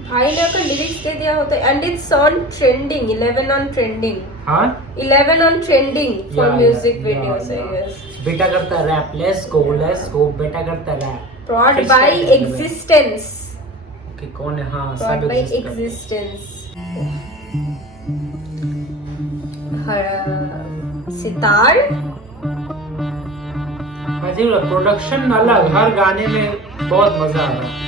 भाई ने अगर लिरिक्स दे दिया होता and it's on trending 11 on trending हाँ 11 on trending for Yeah, music yeah, videos yeah, I yeah. Guess बेटा करता रैप, लेट्स गो बेटा करता rap. Broad by existence okay कौन है? हाँ ब्रॉड सब बाय exist करते हैं। एग्जिस्टेंस सितार प्रोडक्शन अलग, हर गाने में बहुत मजा आ रहा है।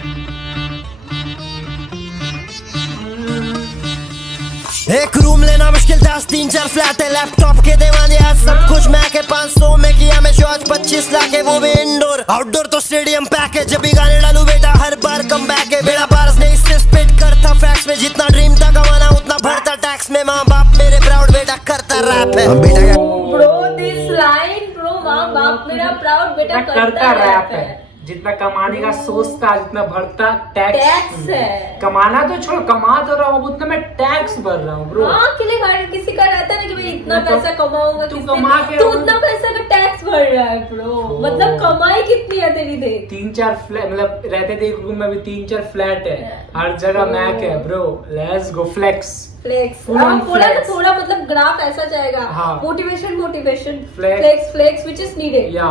एक रूम लेना मुश्किल था, 3-4 फ्लैट है, लैपटॉप के दीवाने आज सब कुछ मैं के 500 में किया मैं शो आज 25 लाख है, वो भी इंडोर। आउटडोर तो स्टेडियम पैक है, जब भी गाने डालू बेटा हर बार कम बैक है। बेड़ा पार्स ने इससे स्पिट करता फैक्स में, जितना ड्रीम था कमाना उतना भरता टैक्स में। माँ बाप मेरे प्राउड बेटा करता रैप है। बेटा क्या ब्रो दिस लाइन ब्रो माँ बाप मेरा प्राउड बेटा करता रैप है। जितना कमाने का सोचता, जितना भरता टैक्स है। कमाना तो छोड़, कमा तो रहा हूँ उतना मैं टैक्स भर रहा हूँ ब्रो। हाँ के लिए हर किसी का रहता है ना कि मैं इतना तो पैसा कमाऊंगा, तू किसी कमा के तू उतना पैसा का टैक्स भर रहा है ब्रो। मतलब कमाई कितनी है तेरी देख। 3-4 फ्लैट, मतलब रहते थे एक रूम में भी 3-4 फ्लैट है, हर जगह मैक है bro. Let's go flex flex Full on बोला ना flex. थोड़ा मतलब ग्राफ ऐसा जाएगा। हाँ। Motivation Flex. Flex flex which is needed. या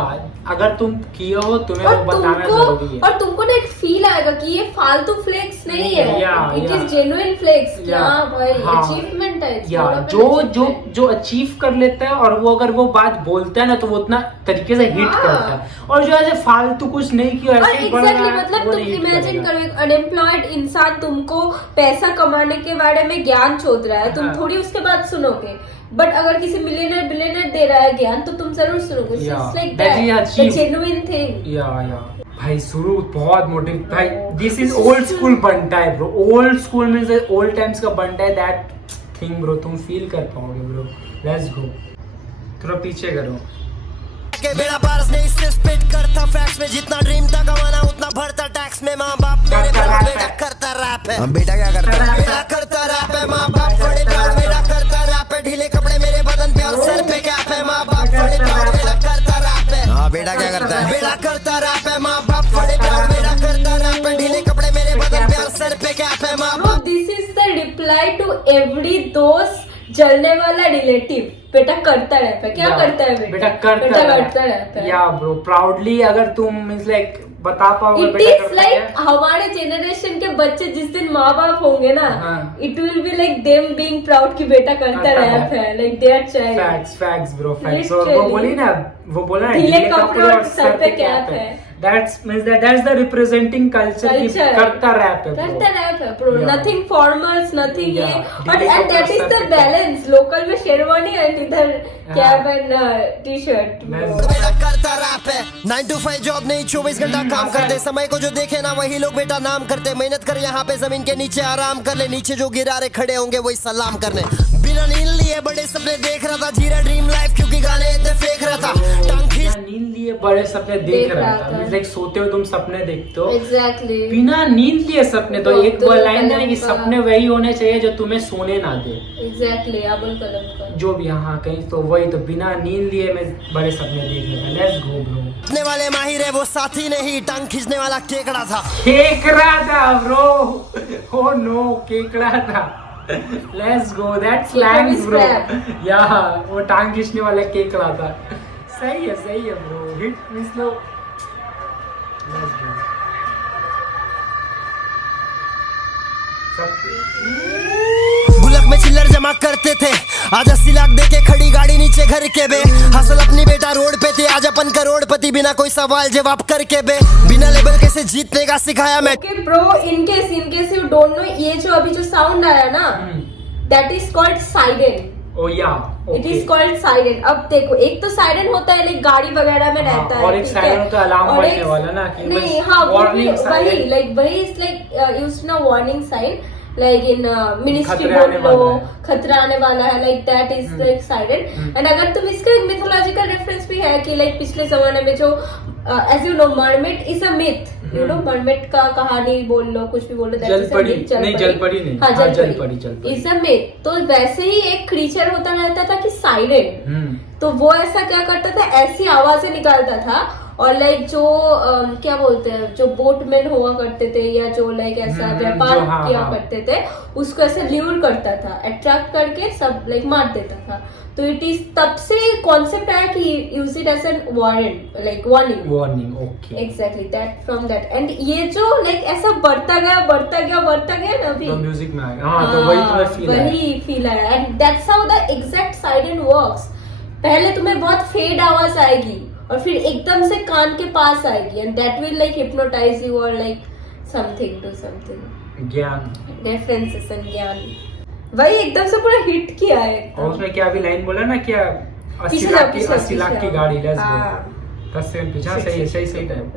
अगर तुम किए हो तुम्हें और वो बताना जरूरी है। और तुमको ना एक फील आएगा कि ये फालतू फ्लेक्स नहीं है, Yeah, it yeah. Is genuine flex. क्या Yeah. भाई हाँ. अचीवमेंट है। या जो अचीव कर लेता है और वो अगर वो बात बोलता है ना तो वो उतना तरीके से हिट हाँ. करता है। और जो ऐसे फालतू कुछ नहीं किया और ऐसे ही बढ़ रहा एग्जैक्टली है, मतलब वो तुम नहीं hit इमेजिन करेगा। करो एक अनएम्प्लॉयड इंसान तुमको पैसा कमाने के बारे में ज्ञान चोद रहा है, तुम हाँ. थोड़ी उसके बाद सुनोगे। बट अगर किसी मिलियनर बिलियनर दे रहा है ज्ञान तो तुम जरूर सुनोगे। Yeah. It's like That is that achieved. Genuine thing. या भाई शुरू बहुत मोटिव भाई, दिस इज ओल्ड स्कूल बनता है bro. Old school means old times का बनता है, दैट थिंग ब्रो तुम फील कर पाओगे ब्रो। लेट्स गो, थोड़ा पीछे करो। के बेड़ा पार्स ने इससे स्पिट करता फैक्स में, जितना ड्रीम था कमाना उतना भरता टैक्स में। माँ बाप मेरे प्राउड बेटा करता रैप है। बेटा क्या करता है? बेटा करता रैप है। माँ बाप बड़े प्राउड बेटा करता रैप है। ढीले कपड़े मेरे बदन पे और सर पे कैप है। माँ बाप बड़े प्राउड बेटा करता रैप है। हाँ बेटा क्या करता है? बेटा करता रैप है। माँ बाप बड़े प्राउड बेटा करता रैप है। ढीले कपड़े मेरे बदन पे और सर पे कैप है। माँ bro this is the reply to every दोस्त जलने वाला रिलेटिव। बेटा करता रहता है। क्या करता है बेटा करता रहता है। या ब्रो प्राउडली अगर तुम मींस लाइक बता पाओगे इट बेटा इज करता लाइक है। हमारे जेनरेशन के बच्चे जिस दिन माँ बाप होंगे ना, हाँ. It will be like them being proud कि बेटा करता रैप है, like their child. Facts bro facts. और वो Literally. बोली ना, वो बोला ना ढीले कपड़े और सर पे कैप है। That's means that's the representing culture की करता रैप है करता ब्रो। रैप है bro. Yeah. Nothing formals nothing ये। Yeah. और ढीले एंड कपड़े दैट इज और द सर पे बैलेंस। लोकल में शेरवानी एंड इधर कैप एंड टी शर्ट। बेटा करता रैप है। 9 to 5 जॉब नहीं, 24 घंटा काम करते। समय को जो देखे ना वही लोग बेटा नाम करते। मेहनत कर यहाँ पे जमीन के नीचे आराम कर ले। नीचे जो गिरारे खड़े होंगे वही सलाम करने। बिना नींद लिए बड़े सपने देख रहा था, जीरा ड्रीम लाइफ क्योंकि गाने इतने फेंक रहा था। टांग खींच बिना नींद लिए बड़े सपने देख रहा था। मींस लाइक सोते हो तुम सपने देखते हो, एग्जैक्टली। बिना नींद लिए सपने। तो एक अब्दुल लाइन है कलाम कि का। सपने वही होने चाहिए जो तुम्हें सोने ना दे। एग्जैक्टली अबुल कलाम का। जो भी हाँ कहीं तो वही, तो बिना नींद लिए मैं बड़े सपने देख लेता। Let's go bro. खींचने वाले माहिर है वो साथी नहीं, टांग खींचने वाला केकड़ा था। केकड़ा था ब्रो। ओ नो केकड़ा था। Let's go that slangs bro. Yeah वो टांग खींचने वाला केकड़ा था। सही है ब्रो। हिट मींस लो। Let's go. गुलक में चिल्लर जमा करते थे, आज 80 लाख दे के खड़ी गाड़ी नीचे घर के बे। हसल अपनी बेटा रोड पे थे, आज अपन करोड़पति बिना कोई सवाल जवाब करके बे। बिना लेबल कैसे जीतने का सिखाया मैं। Okay bro, in case you don't know, ये जो अभी जो साउंड आया ना, that is called siren. Oh yeah it is called siren. अब देखो, एक तो साइरेन होता है लाइक गाड़ी वगैरह में रहता है, और एक ठीक साइरेन है? होता है अलार्म और बजने एक- वाला ना कि नहीं, हाँ वार्निंग वही लाइक वही इज लाइक यूज्ड ना warning sign, like in ministry खतरा आने बोल लो, वाला है। खतरा आने वाला है, like that is like siren. And अगर तुम इसका एक मिथोलॉजिकल रेफरेंस भी है कि लाइक पिछले जमाने में जो as you know mermaid is a myth, you know mermaid का कहानी बोल लो, कुछ भी बोल लो, जलपरी नहीं, हाँ जलपरी इज अ मिथ। तो वैसे ही एक क्रीचर होता रहता था कि साइरेन। तो वो ऐसा क्या करता था, ऐसी आवाजें निकालता था और लाइक जो क्या बोलते हैं, जो बोटमैन हुआ करते थे या जो लाइक ऐसा व्यापार हाँ, किया हाँ. करते थे, उसको ऐसे ल्यूर करता था, अट्रैक्ट करके सब लाइक मार देता था. तो इट इज तब से कॉन्सेप्ट आया कि use it as an warrant, like warning. Okay. Exactly that from that. And ये जो लाइक ऐसा बढ़ता गया ना अभी, तो म्यूजिक में आएगा. हाँ, तो वही तुम्हें फील है. वही फील आया. And that's how the exact silent works. पहले तुम्हें बहुत फेड आवाज आएगी और फिर एकदम से कान के पास आएगी, and that will like hypnotize you और लाइक समथिंग टू समथिंग. ज्ञान. रेफरेंसेस एंड ज्ञान. वही एकदम से पूरा हिट किया है. और उसमें क्या अभी लाइन बोला ना, क्या 80 पीछे लाख जाओ, की पीछे 80 लाख की गाड़ी. लेट्स हाँ. गो. 10 सेकंड पीछे. हाँ, सही है, सही टाइम.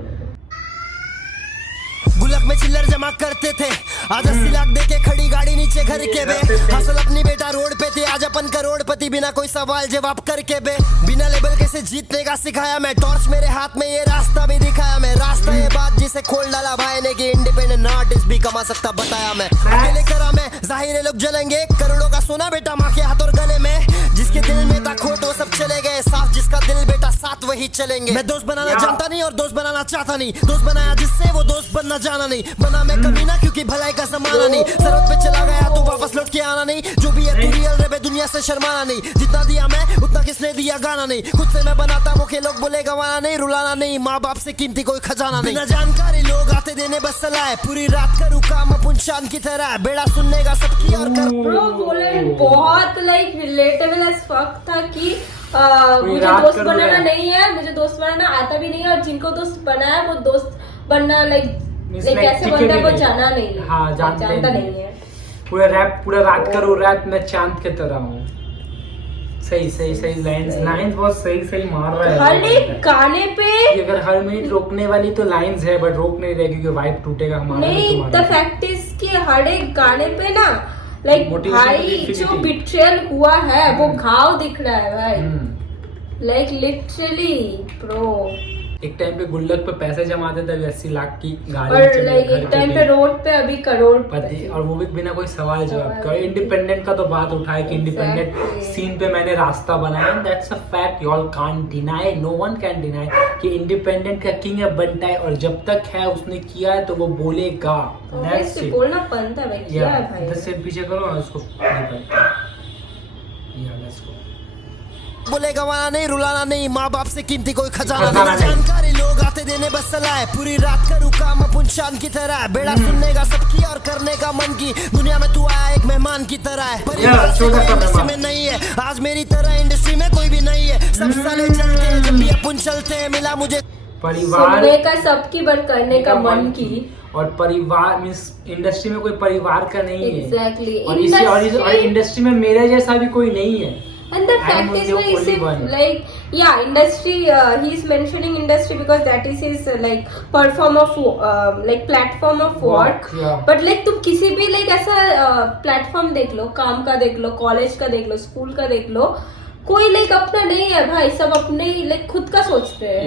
गुल्लक में चिल्लर जमा करते थे, आज 80 लाख देके खड़ी गाड़ी नीचे घर के बे. हसल अपनी बेटा रोड पे थे, आज अपन करोड़पति बिना कोई सवाल जवाब करके बे. बिना लेबल कैसे जीतने का सिखाया मैं, टॉर्च मेरे हाथ में ये रास्ता भी दिखाया मैं. रास्ता ये बात जिसे खोल डाला भाई ने कि इंडिपेंडेंट आर्टिस्ट भी कमा सकता बताया मैं. अकेले करा मैं, जाहिर है लोग जलेंगे, करोड़ों का सोना बेटा माँ के हाथ और गले में. जिसके दिल में था खोट वो सब चले गए साफ, जिसका दिल बेटा साथ वही चलेंगे. मैं दोस्त बनाना जानता नहीं और दोस्त बनाना चाहता नहीं, दोस्त बनाया जिससे वो दोस्त बनना जाना नहीं. बना मैं कमीना क्योंकि भलाई का जमाना नहीं. सरहद पे चला गया तो वापस लौट के आना नहीं. जो भी है तू रियल रे बे, दुनिया से शर्माना नहीं. जितना दिया मैं उतना किसने दिया गाना नहीं. खुद से मैं बनाता मुखे लोग बोले गवाना नहीं. रुलाना नहीं, माँ बाप से कीमती कोई खजाना नहीं. बिना जानकारी लोग आते देने बस सलाह है. पूरी रात करूँ काम अपन शान की तरह, बेड़ा सुनने का सबकी और कर. ब्रो बोले बहुत लाइक रिलेटेबल एज फक था कि मुझे दोस्त बनाना नहीं है, मुझे दोस्त बनाना आता भी नहीं है, और जिनको दोस्त बनाया वो दोस्त बनना लाइक कैसे बनता है वो जाना नहीं है. हाँ, जानता नहीं है. पूरा रात करो रैप मैं चांद के तरह हूँ. सही लाइंस बहुत सही मार रहा है. हर एक गाने पे अगर हर मिनट रोकने वाली तो लाइंस है, बट रोक नहीं रहे क्योंकि वाइब टूटेगा हमारा. नहीं, द फैक्ट इज कि हर एक गाने पे ना लाइक भाई जो बिट्रेयल हुआ है वो घाव दिख रहा है भाई. Like literally bro. एक टाइम पे गुल्लक पे पैसे जमाते थे 80 लाख की गाड़ी. और लाइक एक टाइम पे रोड पे अभी पति, और वो भी बिना कोई सवाल जवाब का. इंडिपेंडेंट का तो बात उठाए कि इंडिपेंडेंट सीन पे मैंने रास्ता बनाया. That's a fact, you all can't deny, no one can deny कि इंडिपेंडेंट का किंग है बनता है, और जब तक है उसने किया है तो वो बोलेगा. बोलना बनता है भाई. क्या है भाई. 10 से पीछे करो ना उसको. बोले गवाना नहीं, रुलाना नहीं, माँ बाप से कीमती कोई खजाना नहीं. जानकारी लोग आते देने बस सलाह है. पूरी रात करूँ काम अपन शान की तरह, बेड़ा सुनने का सबकी और करने का मन की. दुनिया में तू आया एक मेहमान की तरह है. परिवार से कोई इंडस्ट्री में नहीं है, आज मेरी तरह इंडस्ट्री में कोई भी नहीं है. सब साले चलते हैं जब भी अपन चलते हैं. मिला मुझे परिवार का सबकी बात करने का मन की. और परिवार मीन्स इंडस्ट्री में कोई परिवार का नहीं है. एग्जैक्टली. और इंडस्ट्री में मेरे जैसा भी कोई नहीं है. And the fact is why is it like industry he is mentioning industry because that is his like platform of work. But like तुम किसी भी like ऐसा प्लेटफॉर्म देख लो, काम का देख लो, कॉलेज का देख लो, स्कूल का देख लो, कोई लाइक अपना नहीं है भाई. सब अपने लाइक खुद का सोचते हैं.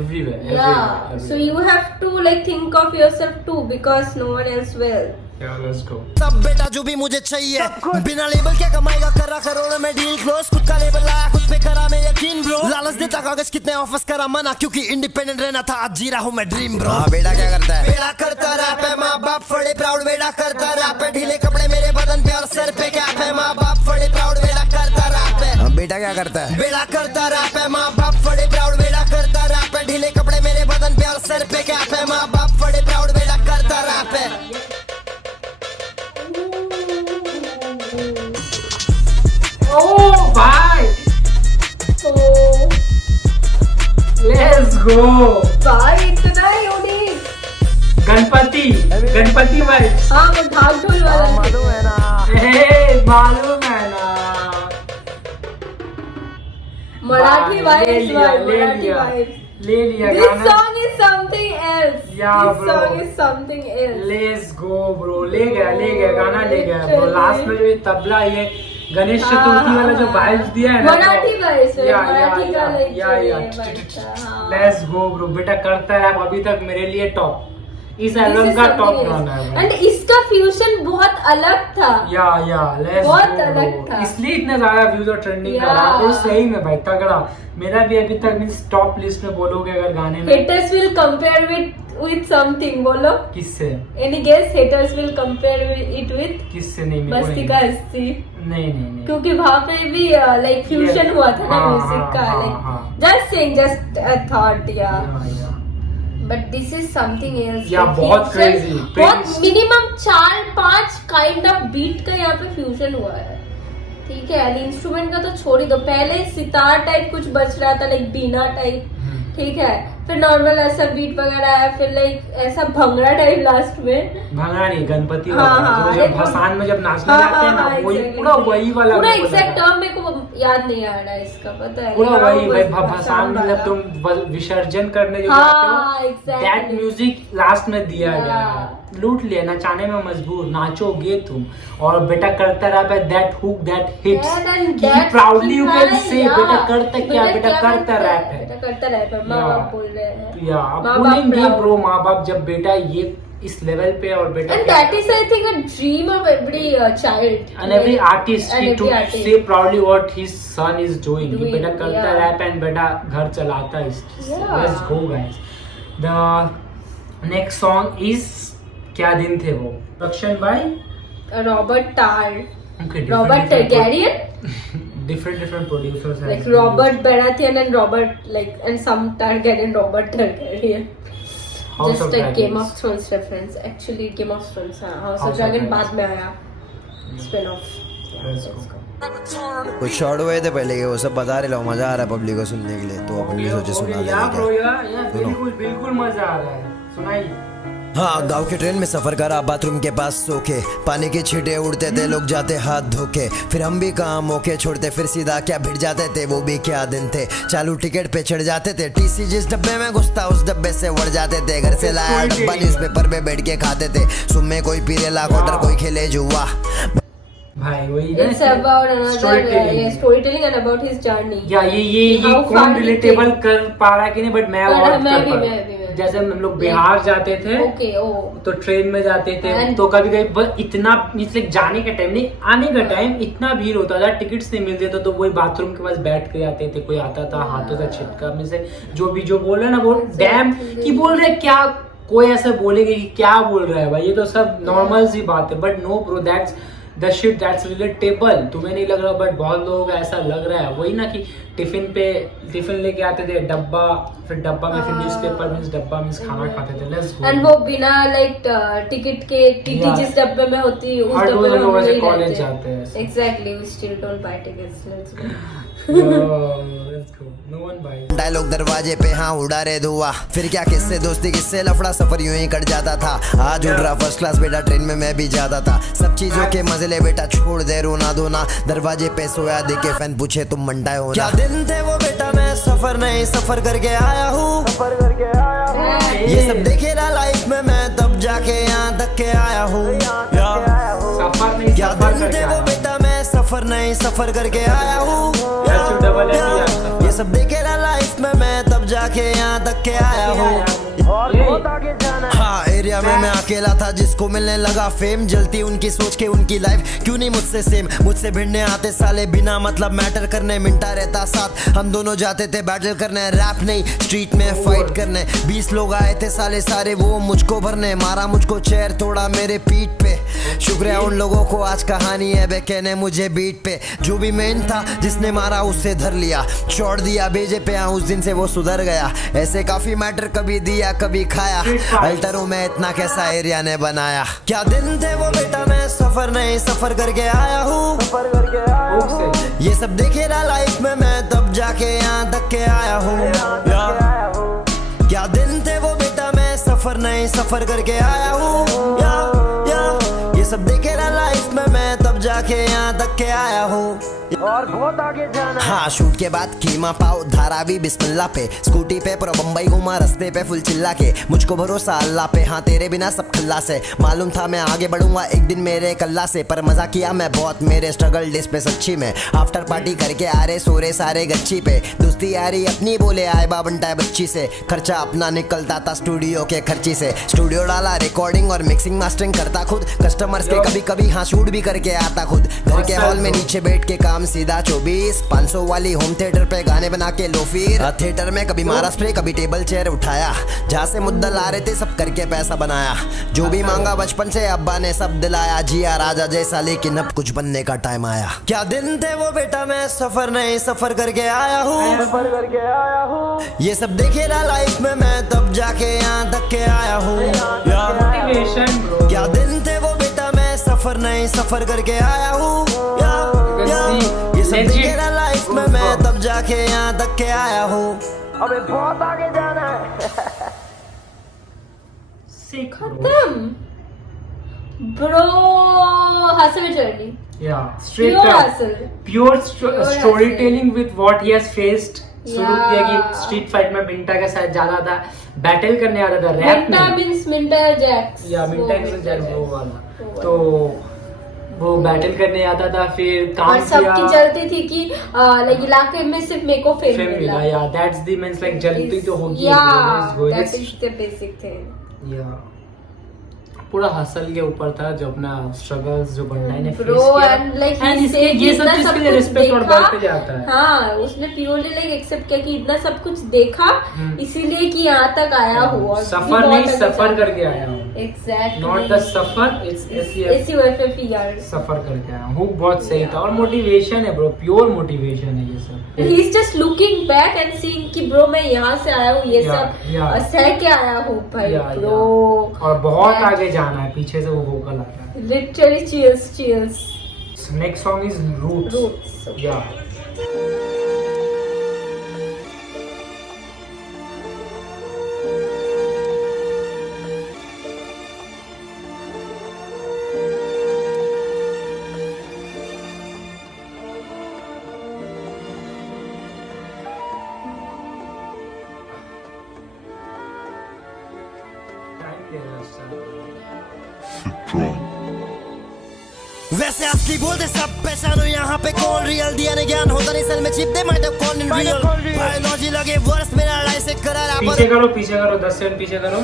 everywhere. So you have to like think of yourself too because no one else will. Let's go. सब बेटा जो भी मुझे चाहिए, बिना लेबल क्या कमाएगा, करा करोड़ में डील क्लोज. खुद का लेबल लाया, खुद पे करा मैं यकीन ब्रो. लालच देता कागज कितने ऑफर्स करा मना, क्योंकि इंडिपेंडेंट रहना था आज जी रहा हूँ मैं ड्रीम ब्रो. बेटा क्या करता है? बेड़ा करता रैप है, माँ बाप फड़े प्राउड. बेड़ा करता रैप है, ढीले कपड़े मेरे बदन पे और सर पे कैप है. माँ बाप फड़े प्राउड. बेड़ा करता रैप है. बेटा क्या करता है? बेड़ा करता रैप है, माँ बाप फड़े प्राउड. बेड़ा करता रैप है, ढीले कपड़े मेरे बदन पे और सर पे कैप है. माँ बाप फड़े प्राउड. बेड़ा करता रैप है. Oh भाई, let's go भाई. इतना यूनिक. गणपति भाई. हाँ वो ढाक ढोल वाला. मालूम है ना. मालूम है ना. मराठी वाइब्स. ले लिया. This song is something else. Yeah, This bro. song is something else. Let's go bro. ले गया गाना ले गया bro. लास्ट में जो ये तबला, ये गणेश चतुर्थी वाला जो वाइब्स दिया है ना, मराठी वाइब्स. मराठी का या. Let's go bro. बेटा करता है अभी तक मेरे लिए टॉप. इस एल्बम का टॉप गाना है भाई। एंड इसका फ्यूजन बहुत अलग था। लेट्स बहुत गो अलग था। इसलिए इतना ज्यादा व्यूज और ट्रेंडिंग कर रहा है। Yeah. सही में भाई तगड़ा। मेरा भी अभी तक मींस टॉप लिस्ट में बोलोगे अगर गाने में। Haters will compare with something, बोलो। किससे? Any guess? Haters will compare it with किससे? नहीं मेरे को मस्ती नहीं। का हस्ती। नहीं क्योंकि वहाँ पे भी लाइक फ्यूजन Yeah. हुआ था ना हाँ, म्यूजिक का, हाँ, लाइक हाँ। Just saying, just a thought, या Yeah. But this is something else. Yeah, बहुत crazy. बहुत मिनिमम 4-5 काइंड ऑफ बीट का यहाँ पे फ्यूजन हुआ है, ठीक है। इंस्ट्रूमेंट का तो छोड़ ही दो, पहले सितार टाइप कुछ बज रहा था, लाइक बीना टाइप, ठीक है, फिर नॉर्मल ऐसा बीट वगैरह आया, फिर लाइक ऐसा भंगड़ा टाइप लास्ट में। भंगड़ा नहीं, गणपति हाँ, वाला, हाँ, जो जब भसान में जब नाचने जाते हैं ना, वही exactly. पूरा वही वाला पूरा मेरे को एग्जैक्ट लगा। टर्म मेरे को याद नहीं आ रहा है इसका, पता है पूरा हाँ, वही भाई बस भसान मतलब वाला। तुम विसर्जन करने जो हाँ, जाते हो, exactly. दैट म्यूजिक लास्ट में दिया Yeah. गया है। लूट लिया, नचाने में मजबूर, नाचोगे तुम, और बेटा करता रहा that hook that hits, Yeah, and कि that's proudly you can right, से yeah. बेटा करता क्या, बेटा करता रैप है। बेटा करता रैप है, माँ बाप बोल रहे हैं। या माँ बोलेंगे बाप ब्रो, माँ बाप जब बेटा ये इस लेवल पे, और बेटा And that is, I think, a dream of every child. and every artist And he every to artist. say proudly what his son is doing. कि Doing, बेटा करता yeah. रैप एंड बेटा घर चलाता है इस चीज़ से। Yeah. Let's go guys. The next song is क्या दिन थे वो, production by Robert Tarr. okay, Robert Targaryen? different producers Like Robert Baratheon and Robert, like, and some Targaryen, Robert Targaryen. House Just of like Game Dragons. of Thrones reference. Actually, Game of Thrones, हाँ, House House of of Dragon Dragons. बाद में आया, spin off. Let's go. कुछ short हुए थे पहले के, वो सब बता रहे लो, मजा आ रहा है पब्लिक को सुनने के लिए, तो अपन भी सोचे सुना या देंगे ब्रो क्या। या बिल्कुल मजा आ रहा है, सुनाइए। हाँ, गांव के ट्रेन में सफर करा, बाथरूम के पास सो के, पानी के छींटे उड़ते थे, लोग जाते हाथ धोके, फिर हम भी काम होके छोड़ते, फिर सीधा क्या भिड़ जाते थे, वो भी क्या दिन थे। चालू टिकट पे चढ़ जाते थे, टीसी जिस डब्बे में घुसता उस डब्बे से उड़ जाते थे, घर से लाया डब्बा न्यूज़पेपर पे बैठ के खाते थे, सुबह कोई पीरे लाख ऑर्डर, कोई खेले जुआ। भाई वही ना, It's about another storytelling. storytelling and about his journey. या ये How कौन far he रिलेटेबल कर पा रहा है कि नहीं, बट मैं पर और मैं कर भी- पा रहा मैं भी- हूँ। जैसे हम लोग बिहार जाते थे, Okay, oh. तो ट्रेन में जाते थे, And- तो कभी कभी बस इतना मतलब जाने का टाइम नहीं, आने का टाइम इतना भीड़ होता था, टिकट्स नहीं मिलते थे, तो वही बाथरूम के पास बैठ के आते थे, कोई आता था हाथों से छिटका में से जो बोल रहे हैं ना वो डैम की बोल रहे हैं, क्या कोई ऐसा बोलेगा कि क्या बोल रहा है भाई, ये तो सब नॉर्मल सी बात है, but no bro, that's the shit, that's relatable. तुम्हें नहीं लग रहा बट बहुत लोगों को ऐसा लग रहा है। वही ना कि टिफिन लेके आते थे, डब्बा, फिर डब्बा में फिर न्यूज़पेपर मींस डब्बा मींस खाना खाते थे। Let's go. And वो बिना लाइक टिकट के टीटी Yeah. जिस डब्बे में होती है उस हर डब्बे रोज में हम हम लोग ऐसे नहीं कॉलेज रहते। जाते हैं। Exactly, we still don't buy tickets. Let's go. Let's go. No one buys. Dialogue दरवाजे पे हाँ उड़ा रे धुआ, फिर क्या किससे दोस्ती किससे लफड़ा, सफर यूं ही कट जाता था। आज उड़ रहा फर्स्ट क्लास बेटा, ट्रेन में मैं भी जाता था, सब चीजों के मजे ले बेटा, छोड़ दे रोना धोना, दरवाजे पे सोया देखे फैन पूछे तुम मंडाए हो ना। क्या दिन थे वो बेटा, मैं सफर नहीं सफर करके आया हूँ, ये सब देखे ना लाइफ में, मैं तब जाके यहाँ तक के आया हूँ। सफर नहीं, क्या सफर दिन करके थे वो आया। बेटा, मैं सफर नहीं सफर करके आया हूँ, डबल है, ये सब देखे ना लाइफ में, मैं तब जाके यहाँ तक के आया हूँ। हाँ, एरिया में मैं अकेला था, जिसको मिलने लगा फेम, जलती उनकी सोच के उनकी लाइफ क्यों नहीं मुझसे सेम, मुझसे भिड़ने आते साले बिना मतलब मैटर करने, मिनटा रहता साथ, हम दोनों जाते थे बैटल करने, रैप नहीं स्ट्रीट में फाइट करने, 20 लोग आए थे साले सारे वो मुझको भरने, मारा मुझको चेयर तोड़ा मेरे पीठ पे, शुक्र है उन लोगों को आज कहानी है बे कहने मुझे बीट पे, जो भी मेन था जिसने मारा उससे धर लिया, छोड़ दिया भेजे पे, हाँ उस दिन से वो सुधर गया, ऐसे काफी मैटर कभी दिया कभी खाया, अल्टरों में इतना कैसा एरिया ने बनाया। क्या दिन थे वो बेटा, मैं सफर नहीं सफर करके आया हूँ, ये सब देखे ना लाइफ में, मैं तब जाके यहाँ तक के आया हूँ। क्या दिन थे वो बेटा, मैं सफर नहीं सफर करके आया हूँ, सब देखे ना लाइफ में मैं तब जाके यहाँ तक के आया हूँ और बहुत आगे जाना। हाँ, शूट के बाद कीमा पाव धारावी बिस्मिल्लाह पे, स्कूटी पे पूरा बम्बई घूमा, रास्ते पे फुल चिल्ला के, मुझको भरोसा अल्लाह पे, हाँ तेरे बिना सब खल्लास है, मालूम था मैं आगे बढ़ूंगा एक दिन मेरे कल्ला से, पर मजा किया मैं बहुत मेरे स्ट्रगल डेज पे सच्ची में, आफ्टर पार्टी करके आ रहे सोरे सारे गच्ची पे, दोस्ती यारी अपनी बोले आए बाबंटा बच्ची से, खर्चा अपना निकलता था स्टूडियो के खर्ची से, स्टूडियो डाला रिकॉर्डिंग और मिक्सिंग मास्टरिंग करता खुद, कस्टमर्स के कभी कभी हाँ शूट भी करके आता खुद, घर के हॉल में नीचे बैठ के काम सीधा 24-500 वाली होम थिएटर पे गाने बना के लो, फिर थिएटर में कभी मारा स्प्रे कभी टेबल चेयर उठाया, जहाँ से मुद्दा ला रहे थे सब करके पैसा बनाया, जो भी मांगा बचपन से अब्बा ने सब दिलाया, जिया राजा जैसा लेकिन अब कुछ बनने का टाइम आया, क्या दिन थे वो बेटा मैं सफर नहीं सफर करके आया हूँ, ये सब देखे ना लाइफ में मैं तब जाके यहाँ तक के आया हूँ, क्या दिन थे वो बेटा मैं सफर नहीं सफर करके आया हूँ, ये सब देखे ना लाइफ में मैं तब जाके यहाँ तक के आया हूँ, अबे बहुत आगे जाना है। खत्म bro, hustle journey, straight Pure up, hustle. pure Pure storytelling with what he has faced. शुरू Yeah. किया कि स्ट्रीट फाइट में मिंटा के साथ जाता था, बैटल करने आता था रैप मिंटा में, मींस मिंटा जैक्स, या मिंटा के साथ जैक्स वो वाला, तो वो बैटल करने आता था, फिर काम और किया, सबकी जलती थी कि लाइक इलाके में सिर्फ मेरे को फेम फेम मिला, या दैट्स द मींस लाइक जलती तो होगी, that is the basic thing, या पूरा हसल के ऊपर था जो अपना स्ट्रगल्स जो बंडाई ने फेस ब्रो, किया, एंड लाइक and ही इसके सेड ये सब इतना चीज सब के लिए कुछ रिस्पेक्ट और देखा, बढ़ते जाता है। हाँ उसने प्योरली लाइक एक्सेप्ट किया कि इतना सब कुछ देखा इसीलिए कि यहाँ तक आया हूँ, और सफर नहीं सफर करके आया हूँ, exactly, not the suffer, it's SUFFER, सफर करके आया हूँ, बहुत सही था, और मोटिवेशन है ब्रो, प्योर मोटिवेशन है ये सब, he is just looking back and seeing कि ब्रो मैं यहाँ से आया हूँ, ये सब सह के आया हूँ भाई ब्रो, और बहुत आगे जाना है, पीछे से वो वोकल आ रहा है, literally cheers, next song is roots, या वैसे असली बोलते सब पहचानो यहाँ पे कौन रियल, दिया ने ज्ञान होता नहीं सल में चिप दे मैं तो कौन इन रियल, बायोलॉजी लगे वर्ष मेरा लड़ाई से करार आप पीछे करो 10 सेकंड पीछे करो,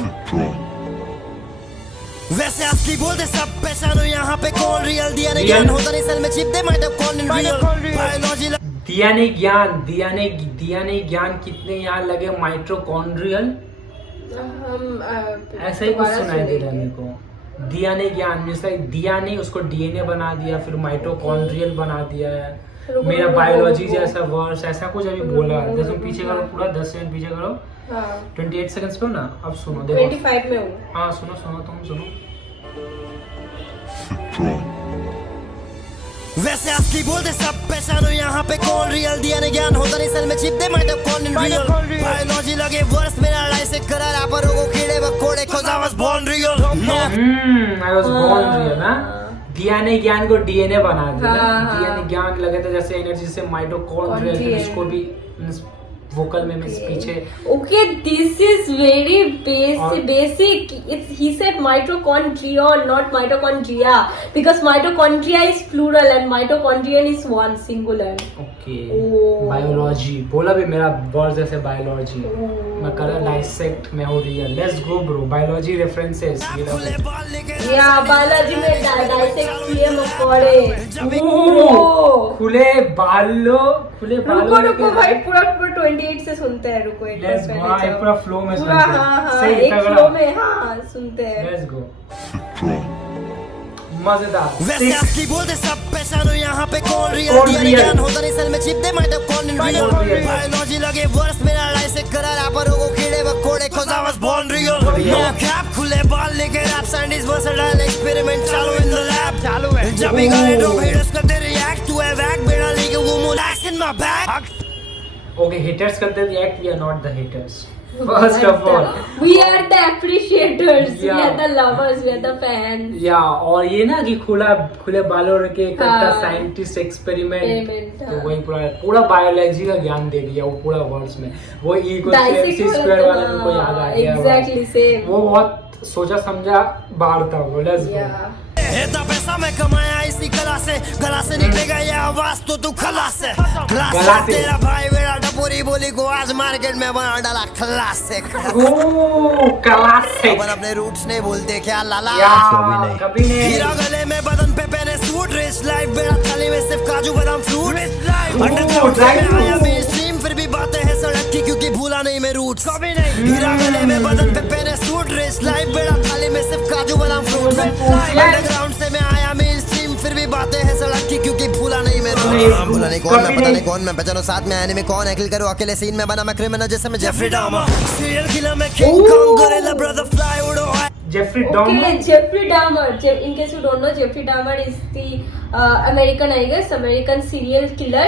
वैसे असली बोलते सब पहचानो यहाँ पे कौन रियल, दिया ने ज्ञान होता नहीं सल में चिप दे मैं तो कौन इन रियल, बायोलॉजी दिया ने ज्ञान कितने यहाँ लगे माइटोकॉन्ड्रियल, ऐसा ही कुछ सुनाई दे रहा है मेरे को, दिया ने ज्ञान मींस लाइक दिया ने उसको डीएनए बना दिया, फिर माइटोकॉन्ड्रियल बना दिया है, मेरा बायोलॉजी जैसा वर्ड्स ऐसा कुछ अभी बोला है, जैसे पीछे करो पूरा 10 सेकंड पीछे करो, 28 सेकंड्स पे हो ना, अब सुनो देखो 25 में हूँ, हाँ सुनो तुम सुनो, वैसे असली बोलते सब पहचानो यहाँ पे कौन रियल, दिया ने ज्ञान होता नहीं सल में चिप दे मैं तो कौन इन रियल, बायोलॉजी लगे वर्ष मेरा लड़ाई से करार आप रोगों कीड़े बकोड़े cause I was born real, I was born real, हाँ? दिया ने ज्ञान को डीएनए बना दिया, दिया ने ज्ञान लगे थे जैसे एनर्जी से माइटोकॉन्ड्रियल, फिर उसको भी वोकल में पीछे, okay this is very basic, he said mitochondrion not mitochondria because mitochondria is plural and mitochondrion is one singular, okay biology बोला भी मेरा वर्ड जैसे बायोलॉजी, मैं कर डाइसेक्ट में हो रही है, let's go bro, biology references, या बायोलॉजी में डाइसेक्ट किए मकोड़े, खुले बालों रुको भाई पूरा 28 से सुनते हैं, रुको एक लेट्स गो, हाँ पूरा फ्लो में पूरा, हाँ सही एक फ्लो में, हाँ सुनते हैं, लेट्स गो, मजेदार, वैसे असली बोलते सब पहचानो यहाँ पे कौन रियल, दिया ने ज्ञान होता नहीं सल में चिप दे मैं तो कौन इन रियल, बायोलॉजी लगे वर्ष मेरा लड़ाई से करार आप रोगों कीड़े बकोड़े cause I was born real, no cap खुले बाल लेके रैप साइंटिस्ट वर्सटाइल एक्सपेरिमेंट चालू इन द लैब, चालू है जब भी गाने ड्रॉप हेटर्स करते रिएक्ट टू ए वैक बेड़ा लेके वो मोलाक्स in my bag, okay hitters करते react, we are not the hitters, first of all we are the appreciators, we Yeah. are the lovers, we are the fans. या और ये ना कि खुले बालों के करता हाँ। साइंटिस्ट एक्सपेरिमेंट, Experiment, तो हाँ। वही पूरा बायोलॉजी का ज्ञान दे दिया वो पूरा वर्ड्स में। वो ई को Dissect सी वाला स्क्वायर तो, वाला को याद आ गया। Exactly same. वो बहुत सोचा समझा बाहर था वो। Let's go. Yeah. इतना पैसा मैं कमाया इसी कला से, गला से निकलेगा ये आवाज तो तू खलास से। क्लास गला से से। तेरा भाई मेरा टपोरी बोली को आज मार्केट में बना डाला खलास से। ओ क्लासिक। अपन अपने रूट्स नहीं बोलते क्या लाला। या कभी नहीं। हीरा गले में बदन पे पहने सूट, रिच लाइफ बेड़ा थाली में सिर्फ काजू बादाम फ्रूट। अंडरग्राउंड से मैं आया मेनस्ट्रीम, फिर भी बातें हैं सड़क की क्योंकि भूला नहीं मैं रूट्स। हीरा गले में बदन पे पहने सूट, रिच लाइफ बेड़ा थाली में सिर्फ काजू बादाम फ्रूट। अंडरग्राउंड से मैं आया मेनस्ट्रीम, फिर भी बातें हैं सड़क की क्योंकि भूला नहीं मैं रूट्स। भूला नहीं कौन मैं, पता नहीं कौन मैं, पहचानो साथ में आने में कौन है, किल करो अकेले सीन में बना मैं क्रिमिनल जैसे मैं जेफरी डॉमर। सीरियल किलर में King Kong gorilla brother fly उड़ो। Jeffrey Okay, Dahmer. Jeffrey Dahmer. In case you don't know, Jeffrey Dahmer is the American, I guess, American serial killer,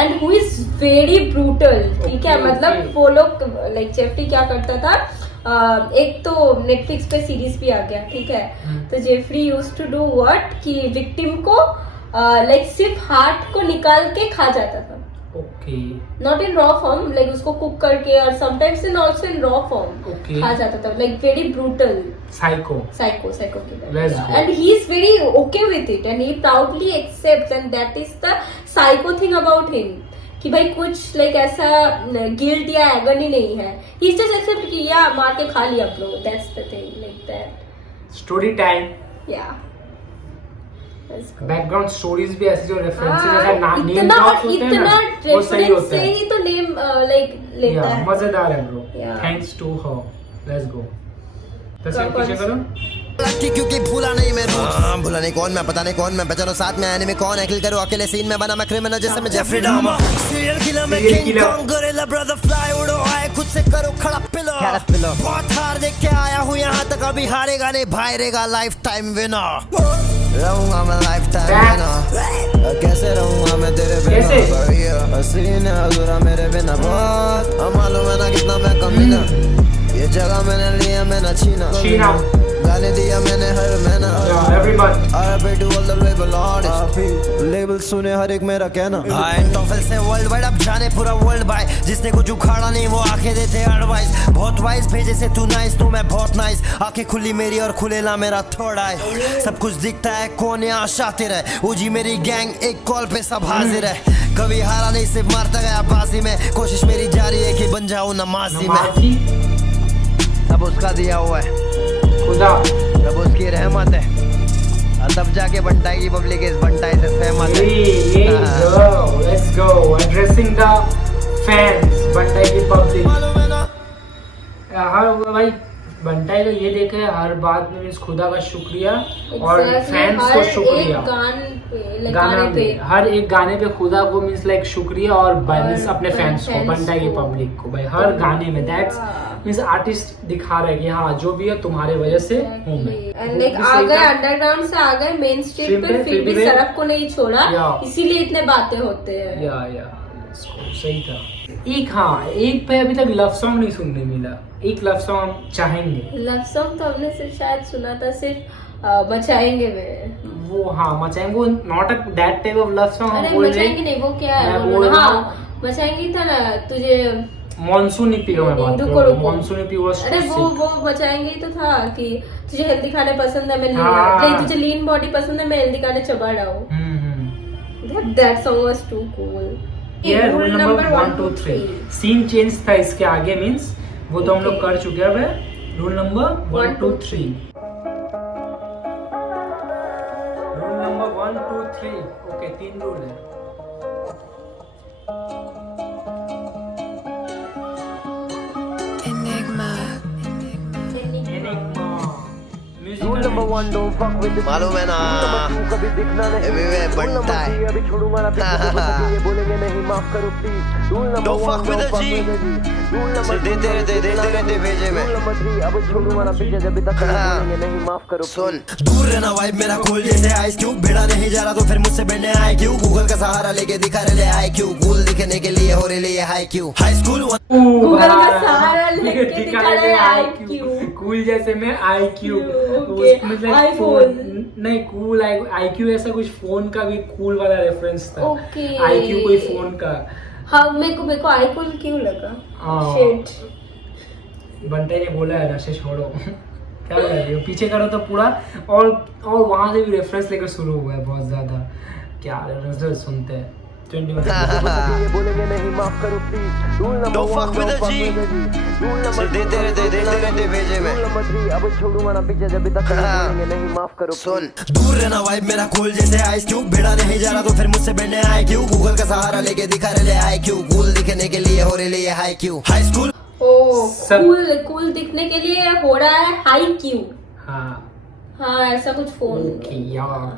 and who is very brutal. ठीक है, Okay, मतलब okay. वो लोग like Jeffrey क्या करता था, एक तो नेटफ्लिक्स पे सीरीज भी आ गया, ठीक है। तो Jeffrey used to do what कि विक्टिम को लाइक सिर्फ हार्ट को निकाल के खा जाता था। ओके। Not in raw form, like उसको कुक करके, और sometimes in also in raw form Okay. खा जाता था, like very brutal. Psycho. Psycho killer. Let's go. And he is very okay with it, and he proudly accepts, and that is the psycho thing about him. कि भाई कुछ like ऐसा guilt या agony नहीं है. He just accept कि या मार के खा लिया bro. That's the thing, like that. Story time. Yeah. Let's go. Background stories भी ऐसी जो रेफरेंसेस हाँ, ऐसा नेम इतना ड्रॉप्स होते हैं इतना ना, वो सही reference होता से है। ही तो नेम like लेता या है. मजेदार है bro. Yeah. Thanks to her. Let's go. बस कौन- पीछे करो। लकी क्योंकि भूला नहीं मैं रूट्स। भूला नहीं कौन मैं, पता नहीं कौन मैं, पहचानो साथ में आने में कौन है, किल करो अकेले सीन में बना मैं क्रिमिनल जैसे मैं जेफरी डॉमर। सीरियल किलर में Serial king killer. Kong gorilla brother fly उड़ो। आए खुद से करो खड़ा पिलो। बहुत हार देख के आया हूँ यहाँ तक, अभी हारेगा नहीं भाई रहेगा लाइफ टाइम विनर। रहूंगा मैं लाइफ टाइम विनर। कैसे रहूंगा मैं तेरे कैसे? बिना, हसीन है अधूरा मेरे बिना। बहुत मालूम है ना कितना मैं कमीना, ये जगह मैंने लिया मैं न छीना। गाने दिया मैंने हर महीना। Everyone. RIP to all the label artists, label सुने हर एक मेरा कहना। टॉफल से वर्ल्ड वाइड अब जाने पूरा वर्ल्ड बाय, जिसने कुछ उखाड़ा नहीं वो आंखें देते एडवाइस। बहुत वाइज भेजे से तू नाइस तो मैं बहुत नाइस, आंखें खुली मेरी और खुलेला मेरा थर्ड आई। सब कुछ दिखता है कौन यहाँ शातिर है, उजी मेरी गैंग एक कॉल पे सब हाजिर है। कभी हारा नहीं सिर्फ मारता गया बाजी में, कोशिश मेरी जारी है कि बन जाऊं नमाजी में। नमाजी। सब उसका दिया हुआ है, खुदा। सब उसकी रहमत है, और तब जाके बंटाई की पब्लिक इस बंटाई से सहमत है। Let's go. Addressing the fans. बंटाई की पब्लिक। हर भाई बंटाई का ये देखा है हर बात में मीन्स खुदा का शुक्रिया और Exactly, फैंस हर को एक शुक्रिया। गाना गाने पे हर एक गाने पे खुदा को मीन्स लाइक शुक्रिया और मीन्स अपने फैंस को, fans बंटाई की को। पब्लिक को भाई हर गाने में दैट्स मीन्स आर्टिस्ट दिखा रहा है कि हाँ जो भी है तुम्हारे वजह से हूँ मैं। एंड लाइक आ गए अंडरग्राउंड से, आ गए मेन स्ट्रीम पे, फिर भी सड़क को नहीं छोड़ा, Yeah. इसीलिए इतने बातें होते हैं। या सही था। एक पे अभी तक लव सॉन्ग नहीं सुनने मिला, एक लव सॉन्ग हम चाहेंगे। लव सॉन्ग तो हमने सिर्फ शायद सुना था, सिर्फ मचाएंगे में। वो हाँ मचाएंगे, वो not that type of love song हम अरे बोल मचाएंगे रहे। नहीं, वो क्या मैं है, बोल रहा हाँ मचाएंगे था ना तुझे। मॉनसून ईपी का मैं बात कर रुको, रहा हूँ। रुको। मॉनसून ईपी वाज अरे वो मचाएंगे ही तो था कि तुझे हेल्दी खाने पसंद है, मैं हाँ। नहीं तुझे लीन बॉडी पसंद है, मैं हेल्दी खाने चबा रहा हूँ। That song was too cool. ये रूल नंबर 1 2 3 सीन चेंज था इसके आगे मींस वो तो हम लोग कर चुके हैं। अब rule number 1 2 3 rule number 1 2 3 okay 3 rule है। Rule number मालूम है ना एवरीवे बनता है Don't fuck with the G सिर्फ देते रहते भेजे में सुन दूर रहना वाइब मेरा खोल जैसे आइस क्यूब भिड़ा नहीं जा रहा तो फिर मुझसे बैठने आए क्यों गूगल का सहारा लेके दिखा रहे आए क्यों कूल दिखने के लिए हो रहे हाई क्यों हाई स्कूल गूगल का सहारा लेके दिखा रहे IQ कूल जैसे में IQ Okay, iPhone। नहीं कूल IQ ऐसा कुछ फोन का भी कूल वाला रेफरेंस था Okay। IQ कोई फोन का हाँ मेरे को आईकूल क्यों लगा Shit। बनते ने बोला है नशे छोड़ो क्या कर रही हो पीछे करो तो पूरा और वहां से भी रेफरेंस लेकर शुरू हुआ है बहुत ज्यादा क्या रेफरेंस सुनते हैं 21 Don't fuck with the G सिर्फ देते रहते भेजे में सुन दूर रहना वाइब मेरा खोल जैसे आइस क्यूब भिड़ा नहीं जा रहा तो फिर मुझसे बैठने आए क्यों गूगल का सहारा लेके दिखा रहे आए क्यों कूल दिखने के लिए हो रही हाई क्यों हाई स्कूल कूल दिखने के लिए हो रहा है हाई क्यू हाँ ऐसा कुछ फोन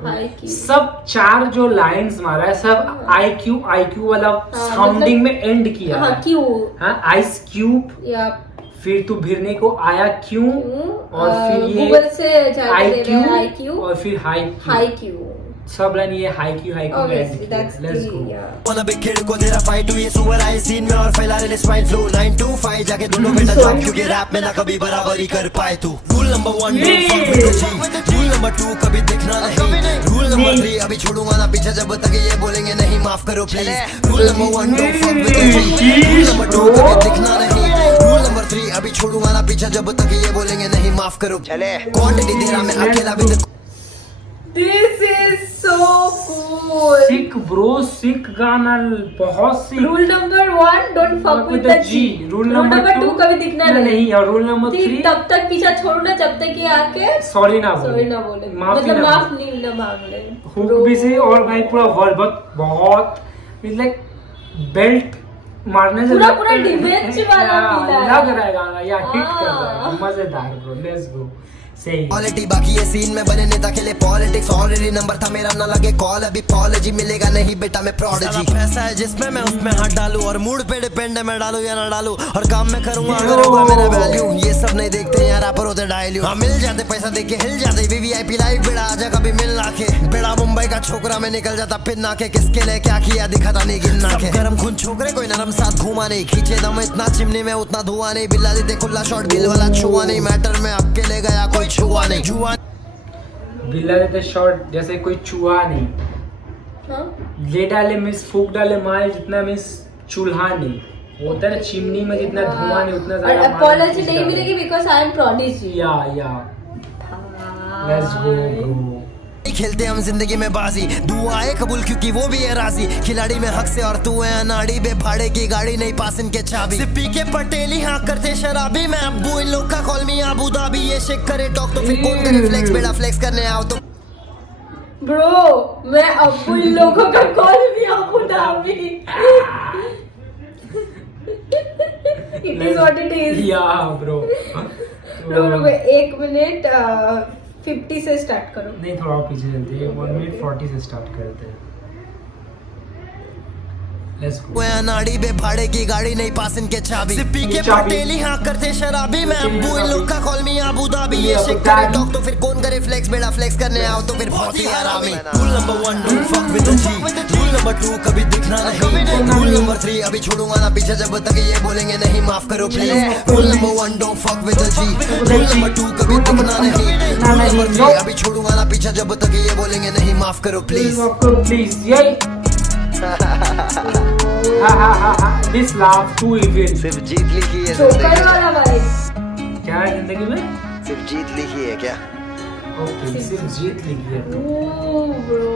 हाई क्यू सब चार जो लाइंस मारा है सब IQ वाला साउंडिंग में एंड किया हाँ है क्यू हाँ आइस क्यूब या फिर तू भिड़ने को आया क्यों और फिर ये गूगल से जाके IQ और फिर हाई क्यू सब लाइन ये high Q obviously that's let's the go wanna big kid को तेरा फाइट हुई सुअर आई सीन में और फैला रहे स्वाइन फ्लू 9 to 5 जाके दोनों बेटा जॉब क्योंकि रैप में ना कभी बराबरी कर पाए तू rule number 1 don't fuck with the G rule number 2 कभी दिखना नहीं रूल नंबर 3 अभी छोड़ूंगा ना पीछे जब तक ये बोलेंगे नहीं माफ करो please rule number 1 don't fuck with the G rule number 2 कभी दिखना नहीं रूल नंबर 3 अभी छोड़ूंगा ना पीछे जब तक ये बोलेंगे नहीं माफ करो चले क्वांटिटी दे रहा मैं अकेला भी This is so cool। Sick bro sick गाना बहुत sick rule number 1 don't fuck with the G rule number 2 कभी दिखना नहीं और रूल नंबर 3 तब तक पीछा छोड़ो ना जब तक ये आके सॉरी ना बोले मतलब माफ नहीं ना मांग ले हुक भी से और भाई पूरा वर्ड बहुत इट्स लाइक बेल्ट मारने से पूरा डिफेंस वाला फील है लग रहा है गाना या हिट कर रहा है मजेदार ब्रो लेट्स गो क्वालिटी बाकी ये सीन में बने नेता के लिए पॉलिटिक्स ऑलरेडी नंबर था मेरा ना लगे कॉल अभी पॉलिजी मिलेगा नहीं बेटा मैं प्रोडिजी पैसा है जिसमें मैं उसमें हाथ डालूं और मूड पे डिपेंड है मैं डालूं या ना डालूं और काम में करूंगा अगर होगा मेरा वैल्यू ये सब नहीं देखते यार रैपर होते डायल्यू हाँ मिल जाते पैसा देख के हिल जाते वीवीआईपी लाइव बेड़ा आजा कभी मिल ना के बेड़ा मुंबई का छोकरा में निकल जाता फिर ना के किसके लिए क्या किया दिखाता नहीं गिनना के गरम खून छोकरे कोई नरम साथ घुमा नहीं खींचे दम इतना चिमनी में उतना धुआं नहीं बिल्ला देते खुला शॉट बिल वाला छुआ नहीं मैटर में अकेले गया कोई छुआ नहीं जुआ बिल्ला देते शॉट जैसे कोई चूहा नहीं ले डाले मिस फूक डाले माल जितना मिस चूल्हा नहीं होता है ना चिमनी में जितना धुआं नहीं उतना और ज्यादा अपॉलॉजी नहीं मिलेगी बिकॉज़ आई एम प्रोडिजी या लेट्स गो ब्रो खेलते हम जिंदगी में बाजी दुआएं कबूल क्योंकि वो भी है राजी खिलाड़ी में हक से और तू है अनाड़ी बे भाड़े की गाड़ी नहीं पास इनके चाबी सिप्पी के पटेली हाँ करते शराबी मैं अब्बू इन लोग का कॉल मी अबू धाबी ये शेक करे टॉक तो फिर कौन करे फ्लेक्स बेड़ा फ्लेक्स करने आओ तो ब्रो मैं अब्बू इन लोगों का कॉल भी Abu Dhabi it is what it is या ब्रो रुको 1 मिनट 50 से स्टार्ट करो नहीं थोड़ा पीछे चलते हैं 1 मिनट 40 से स्टार्ट करते हैं लेट्स गो वो अनाड़ी बे भाड़े की गाड़ी नहीं पास इनके चाबी सिप्पी के पटेली हाँ करते शराबी मैं अब्बू इन लोग का कॉल मी अबू धाबी ये शेक करे टॉक तो फिर कौन करे फ्लेक्स बेड़ा फ्लेक्स करने आओ तो फिर बहुत ही आरामी rule number 1 don't fuck with the G rule number 2 कभी दिखना नहीं रूल नंबर 3 अभी छोड़ूंगा ना पीछे जब तक ये बोलेंगे नहीं माफ करो please rule number 1 don't fuck with the G rule number 2 कभी दिखना नहीं रूल नंबर 3 अभी छोड़ूंगा ना पीछे जब तक ये बोलेंगे नहीं माफ करो प्लीज यही दिस लाफ टू इविल सिर्फ जीत लिखी है जोकर वाला भाई क्या है जिंदगी में सिर्फ जीत लिखी है क्या ओके सिर्फ जीत लिखी है तो oh bro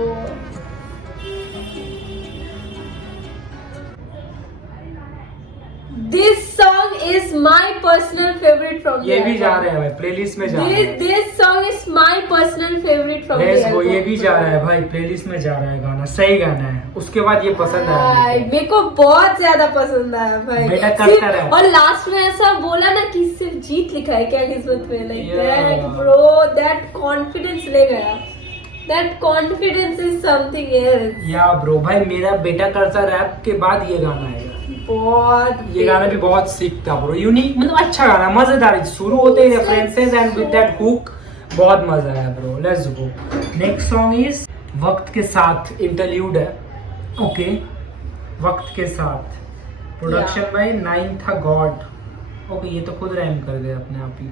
This song is my personal favorite from ये the भी जा album. रहे हैं भाई, प्लेलिस्ट में जा रहे हैं। This song is my personal favorite from the Let's go, album. ये भी जा रहा है भाई, प्लेलिस्ट में जा रहा है गाना, सही गाना है। उसके बाद ये पसंद आया भाई, मेरे को। मेरे को बहुत ज्यादा पसंद आया भाई। बेटा करता सिर्फ- रहे। और लास्ट में ऐसा बोला ना कि सिर्फ जीत लिखा है क्या किस्मत में, like Yeah. That bro, that confidence ले गया। That confidence is something else. या ब्रो भाई, मेरा बेटा करता रैप के बाद ये गाना आएगा। बहुत ये गाना भी बहुत सिक था ब्रो, यूनिक, मतलब अच्छा गाना, मजेदार। शुरू होते ही references and with that hook, बहुत मजा आया bro. Let's go, next song is वक्त के साथ, इंटरल्यूड है। ओके, वक्त के साथ, production by nine tha God. Okay, ये तो खुद रैम कर गए अपने आप ही।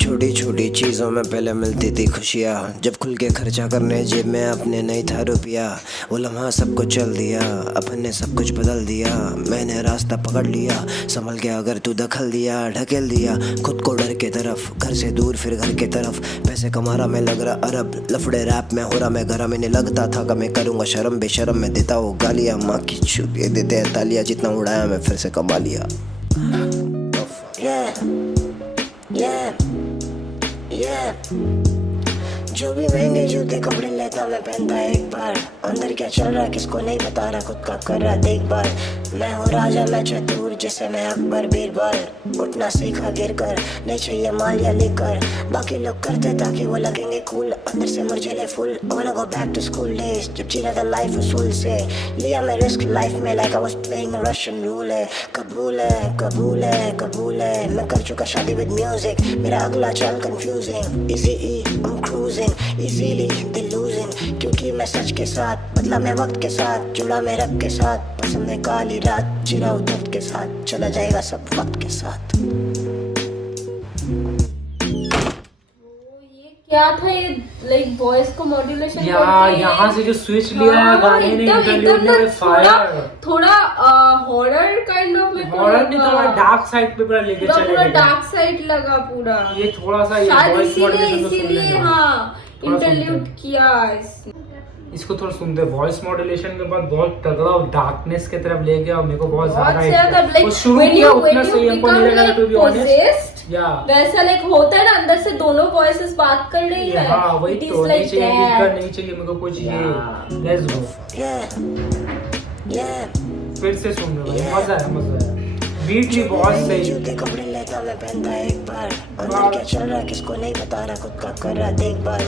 छोटी छोटी चीज़ों में पहले मिलती थी खुशियाँ, जब खुल के खर्चा करने जेब में अपने नहीं था रुपया। वो लम्हा सबको चल दिया, अपन ने सब कुछ बदल दिया। मैंने रास्ता पकड़ लिया, संभल के अगर तू दखल दिया, ढकेल दिया खुद को डर के तरफ, घर से दूर फिर घर के तरफ। पैसे कमा रहा मैं लग रहा अरब, लफड़े रैप में हो रहा मैं घर। मैंने लगता था कि मैं करूँगा शर्म, बेशर्म में देता वो गालियाँ। माँ की चुप ये देते हैं तालियाँ, जितना उड़ाया मैं फिर से कमा लिया। जो भी महंगे जूते कपड़े लेता मैं पहनता एक बार। अंदर क्या चल रहा है किसको नहीं बता रहा, खुद का कर रहा देख बार। मैं हूँ राजा मैं चतुर, जैसे मैं अकबर बीरबल। उठना सीखा गिर कर, नहीं चाहिए माल या लेकर। बाकी लोग करते ताकि वो लगेंगे कूल, अंदर से मुरझे full. I wanna go back to school days, जब जी रहा था लाइफ उसूल से। लिया मैं रिस्क लाइफ में, like I was playing a Russian roulette। कबूल है कबूल है कबूल है, मैं कर चुका शादी with music। मेरा अगला चाल confusing, easy I'm cruising, easily they losing। क्योंकि मैं सच के साथ, बदला मैं वक्त के साथ, जुड़ा मैं रब के साथ। पसंद है काली रात, जिरा दर्द के साथ, चला जाएगा सब वक्त के साथ। क्या था ये, लाइक वॉइस को मॉड्यूलेशन यहाँ से जो स्विच लिया है गाने ने, इंटरल्यूड ने, फायर। थोड़ा हॉरर काइंड ऑफ में, हॉरर नहीं, थोड़ा डार्क साइड पे पूरा लेके चले पूरा गए। डार्क साइड लगा पूरा। ये थोड़ा सा ये शायद वॉइस मॉड्यूलेशन तो सुन इसीलिए लेना। हाँ थोड़ा इंटरल्यूड सुनते किया। इसको थोड़ा सुनते, वॉइस मॉड्यूलेशन के बाद बहुत तगड़ा और डार्कनेस की तरफ ले गया और मेरे को बहुत ज्यादा लाइक शुरू किया उतना सही हमको नहीं लगा, टू बी ऑनेस्ट। या वैसा लाइक होता है ना, अंदर से दोनों वॉइसेस बात कर रही है। हाँ वही It is तो, नहीं like चाहिए that. लीकर, नहीं चाहिए मेरे को कुछ ये। लेट्स गो, फिर से सुन रहे भाई, मजा आया मजा आया। बीट भी बहुत सही। जूते कपड़े लेता मैं पहनता एक बार। अंदर क्या चल रहा है किसको नहीं बता रहा, खुद का कर रहा देख बार।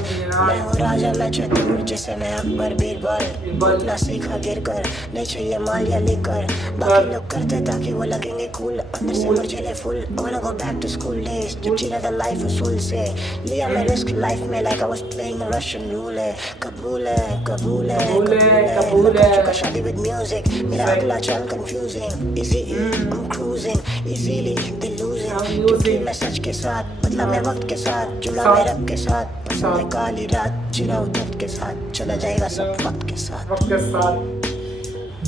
मैं हूँ राजा मैं चतुर, जैसे मैं अकबर बीरबल। उठना सीखा गिर कर, नहीं चाहिए माल या लेकर। बाकी लोग करते ताकि वो लगेंगे कूल, अंदर से मुरझे full. I wanna go back to school days, जब जी रहा था लाइफ उसूल से। लिया मैं रिस्क लाइफ में, like I was playing a Russian roulette। कबूल है कबूल है कबूल मैं है। कर चुका शादी with music। मेरा अगला चाल confusing, easy I'm cruising, easily they losing। क्योंकि मैं सच के साथ, बदला मैं वक्त के साथ, जुड़ा मैं रब के साथ। पसंद है काली रात, जिरा दर्द के साथ, चला जाएगा सब वक्त के साथ। वक्त के साथ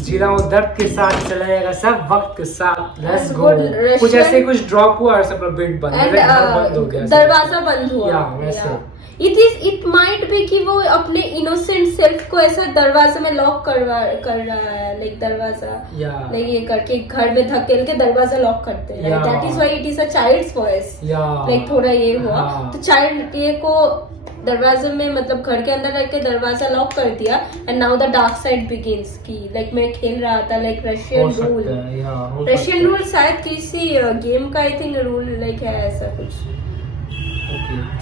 जीरा हूँ दर्द के साथ, चला जाएगा सब वक्त के साथ। Let's go. Russian- कुछ ऐसे कुछ ड्रॉप हुआ और सब बीट बंद, एंड मेरा घर बंद हो गया। दरवाजा बंद हुआ। या वैसे इट माइट बी कि वो अपने इनोसेंट सेल्फ को ऐसा दरवाजे में लॉक कर रहा है, लाइक दरवाजा या लाइक ये करके घर में धकेल के दरवाजा लॉक करते हैं। Yeah. That is why it is a child's voice. या लाइक थोड़ा ये हुआ हाँ. तो चाइल्ड ये को दरवाजे में, मतलब घर के अंदर रख के दरवाजा लॉक कर दिया। And now the dark side begins की लाइक मैं खेल रहा था like Russian rule. Russian rule शायद किसी गेम का आई थिंक रूल लाइक है ऐसा कुछ।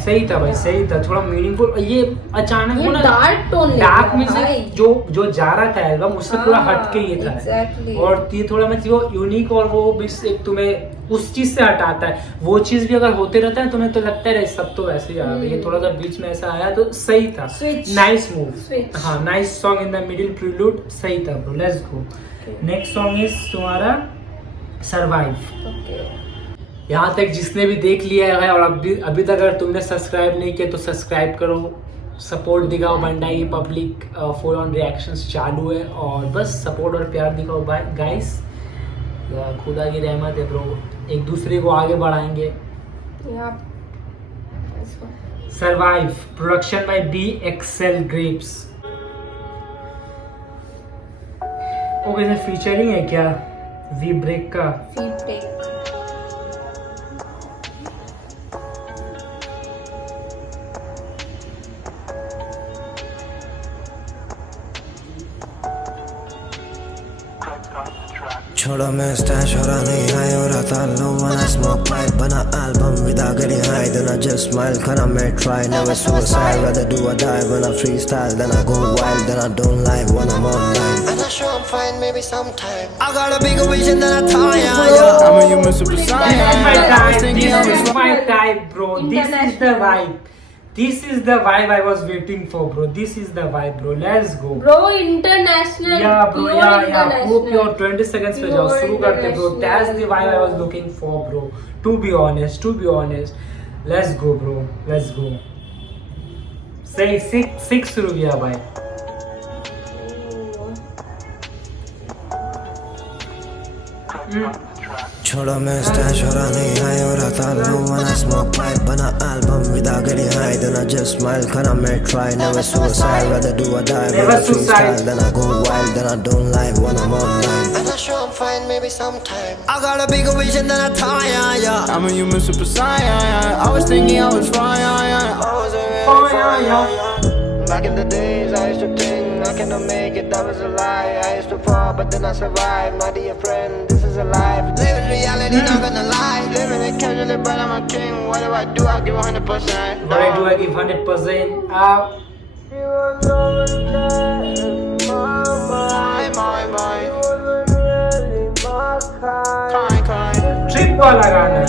सही था भाई, सही था, थोड़ा मीनिंगफुल। ये अचानक ये डार्क टोन डार्क में से जो जा रहा था एल्बम, उससे पूरा हटके ये था। Exactly. और ये थोड़ा मतलब वो यूनिक और वो भी एक तुम्हें उस चीज से हटाता है। वो चीज भी अगर होते रहता है तुम्हें तो लगता है सब तो वैसे ही आ रहा है, ये थोड़ा सा बीच में ऐसा आया तो सही था। Nice move. हाँ, nice song in the middle prelude, सही था bro. Let's go, next song is तुम्हारा सर्वाइव। यहाँ तक जिसने भी देख लिया है और अभी तक अगर तुमने सब्सक्राइब नहीं किया तो सब्सक्राइब करो, सपोर्ट दिखाओ। बंडाई पब्लिक फुल ऑन रिएक्शंस चालू है और बस सपोर्ट और प्यार दिखाओ भाई गाइस। खुदा की रहमत है ब्रो, एक दूसरे को आगे बढ़ाएंगे। Survive production by BXL grapes. Okay sir, featuring है क्या वी ब्रेक का? वी ब्रेक छोड़ो मैं स्टैश हो रहा नहीं हाई हो रहा था लो when I smoke pipe बना album without getting high then I just smile can I may try never suicide rather do or die when I freestyle then I go wild then I don't lie when I'm online and I sure I'm fine maybe sometime I got a bigger vision than I thought yeah I'm a human super saiyan This is my type bro, this is the vibe. This is the vibe I was waiting for bro. This is the vibe bro. Let's go. Bro, international. Yeah bro, pure yeah. international. Pure 20 seconds पे जाओ, शुरू करते bro. That's the vibe I was looking for bro. To be honest. Let's go bro. Let's go. सही six शुरू किया भाई. छोड़ो मैं स्टैश हो रहा नहीं हाई हो रहा था लो when I smoke pipe बना album without getting high then I just smile can I may try never suicide rather do or die when I freestyle then I go wild then I don't lie when I'm online and I sure I'm fine maybe sometime I got a bigger vision than I thought yeah I'm a human super saiyan I was thinking I was fine I wasn't really fine Back in the days I used to think I cannot make it, that was a lie I used to fall but then I survived My dear friend, this is a life Living reality, not gonna lie Living it casually but I'm a king What do? I give 100%. What I do, I give 100%. Trip वाला गाना है.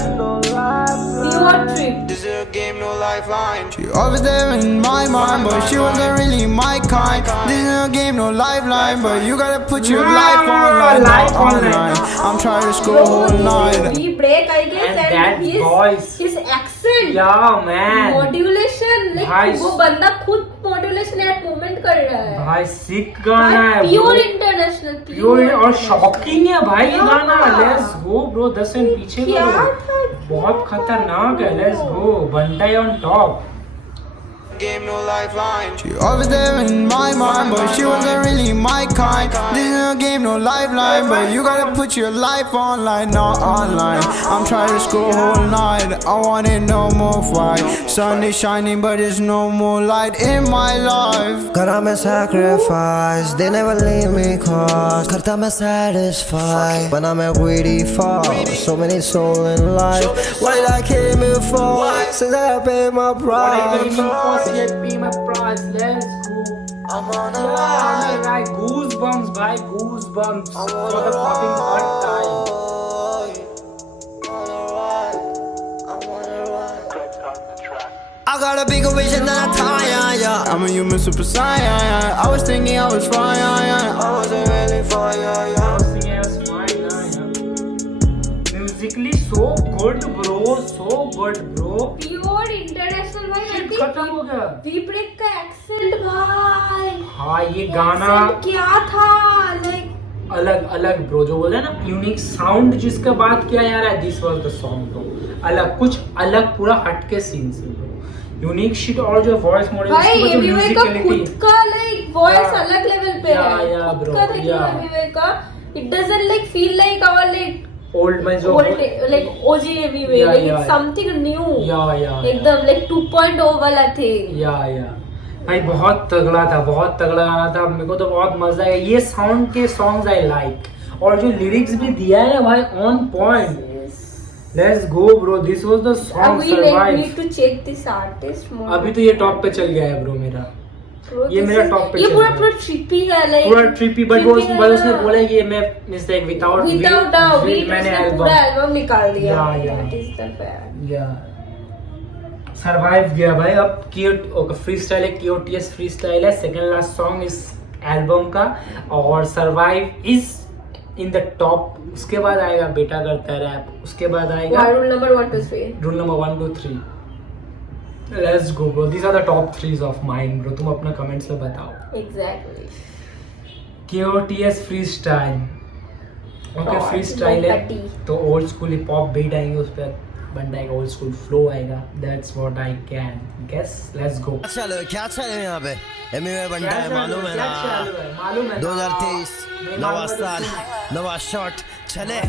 Pure trip. This is a game, no lifeline. She always there in my mind, but she wasn't really my kind. This is a game, no lifeline, but you gotta put your life online. I'm trying to score whole night. We break, I guess, And that voice. his accent, Yeah man. modulation, like भाई, वो बंदा खुद modulation at moment कर रहा है. भाई सिक गाना है. Pure bro. international. Pure और शॉकिंग है भाई ये गाना. Let's go bro. 10 सेकंड पीछे क्या करो. था? बहुत खतरनाक है. Let's go. Bantai on top. Game, no lifeline. She always there in my mind, but she wasn't really my kind. This is a game, no lifeline, but you gotta put your life online, not online. I'm trying to score whole night. I want it no more fight. Sun is shining, but there's no more light in my life. Karta मैं sacrifice, they never leave me cause. Karta मैं satisfy, बना मैं greedy for. So many soul in life. What did I came here for? Since I paid my price. Pay my price. Let's go. I'm on a Right, goosebumps, bhai, goosebumps for the fucking third time. I got a bigger vision than I thought, yeah. I'm a human super saiyan. I was thinking I was fine, I wasn't really fine, Musically so good, bro. So good, bro. Pure international भाई. I think खत्म हो गया. We break का accent भाई. हाँ ये गाना Accent क्या था? Like अलग ब्रो, जो बोला ना यूनिक साउंड जिसका बात किया यार है. This was the song bro. अलग कुछ अलग पूरा हटके सीन से ब्रो. यूनिक शिट और जो वॉइस मॉडल भाई इसकी जो एबीवे का म्यूजिकलिटी खुद का लाइक वॉइस Yeah. अलग लेवल पे Yeah, है. yeah, खुद bro, का देखिए yeah. एबीवे का. It doesn't like feel like our like old में जो old like OG एबीवे. Yeah, Like yeah, it's something new. या एकदम like 2.0 वाला थे. या भाई बहुत तगड़ा गाना था. मेरे को तो बहुत मजा आया. ये साउंड के सॉन्ग्स आई लाइक और जो लिरिक्स भी दिया है ना भाई on point. Let's go bro. This was the song We like survive. need to check this artist more. अभी तो ये टॉप पे चल गया है ब्रो मेरा. Bro, ये this मेरा is- top पे ये चल पूरा रहा है. पूरा ट्रिपी है like पूरा ट्रिपी बट trippy है उसने ना. बोला कि ये मैं mistake without Without a beat मैंने उसने पूरा एल्बम एल्बम निकाल दिया. Yeah. That is the fact. या सरवाइव गया भाई. अब क्यूट ओके फ्रीस्टाइल है. क्यूटीएस फ्रीस्टाइल है. सेकंड लास्ट सॉन्ग इस एल्बम का और survive is in the top. उसके बाद आएगा बेटा करता है रैप, उसके बाद आएगा Why rule number 1 to 3? Rule number 1 2 3। Let's go bro, these are the top 3s of mine bro. तुम अपना कमेंट्स में बताओ। Exactly. KOTS freestyle, okay और फ्री स्टाइल है Bugatti. तो old school hip hop beat आएंगे, उस पर बन जाएगा, ओल्ड स्कूल फ्लो आएगा। That's what I can guess. Let's go. क्या चले यहाँ पे एमवे बनता है, मालूम है ना। मालूम है 2023 नवा साल नवा शॉट चले।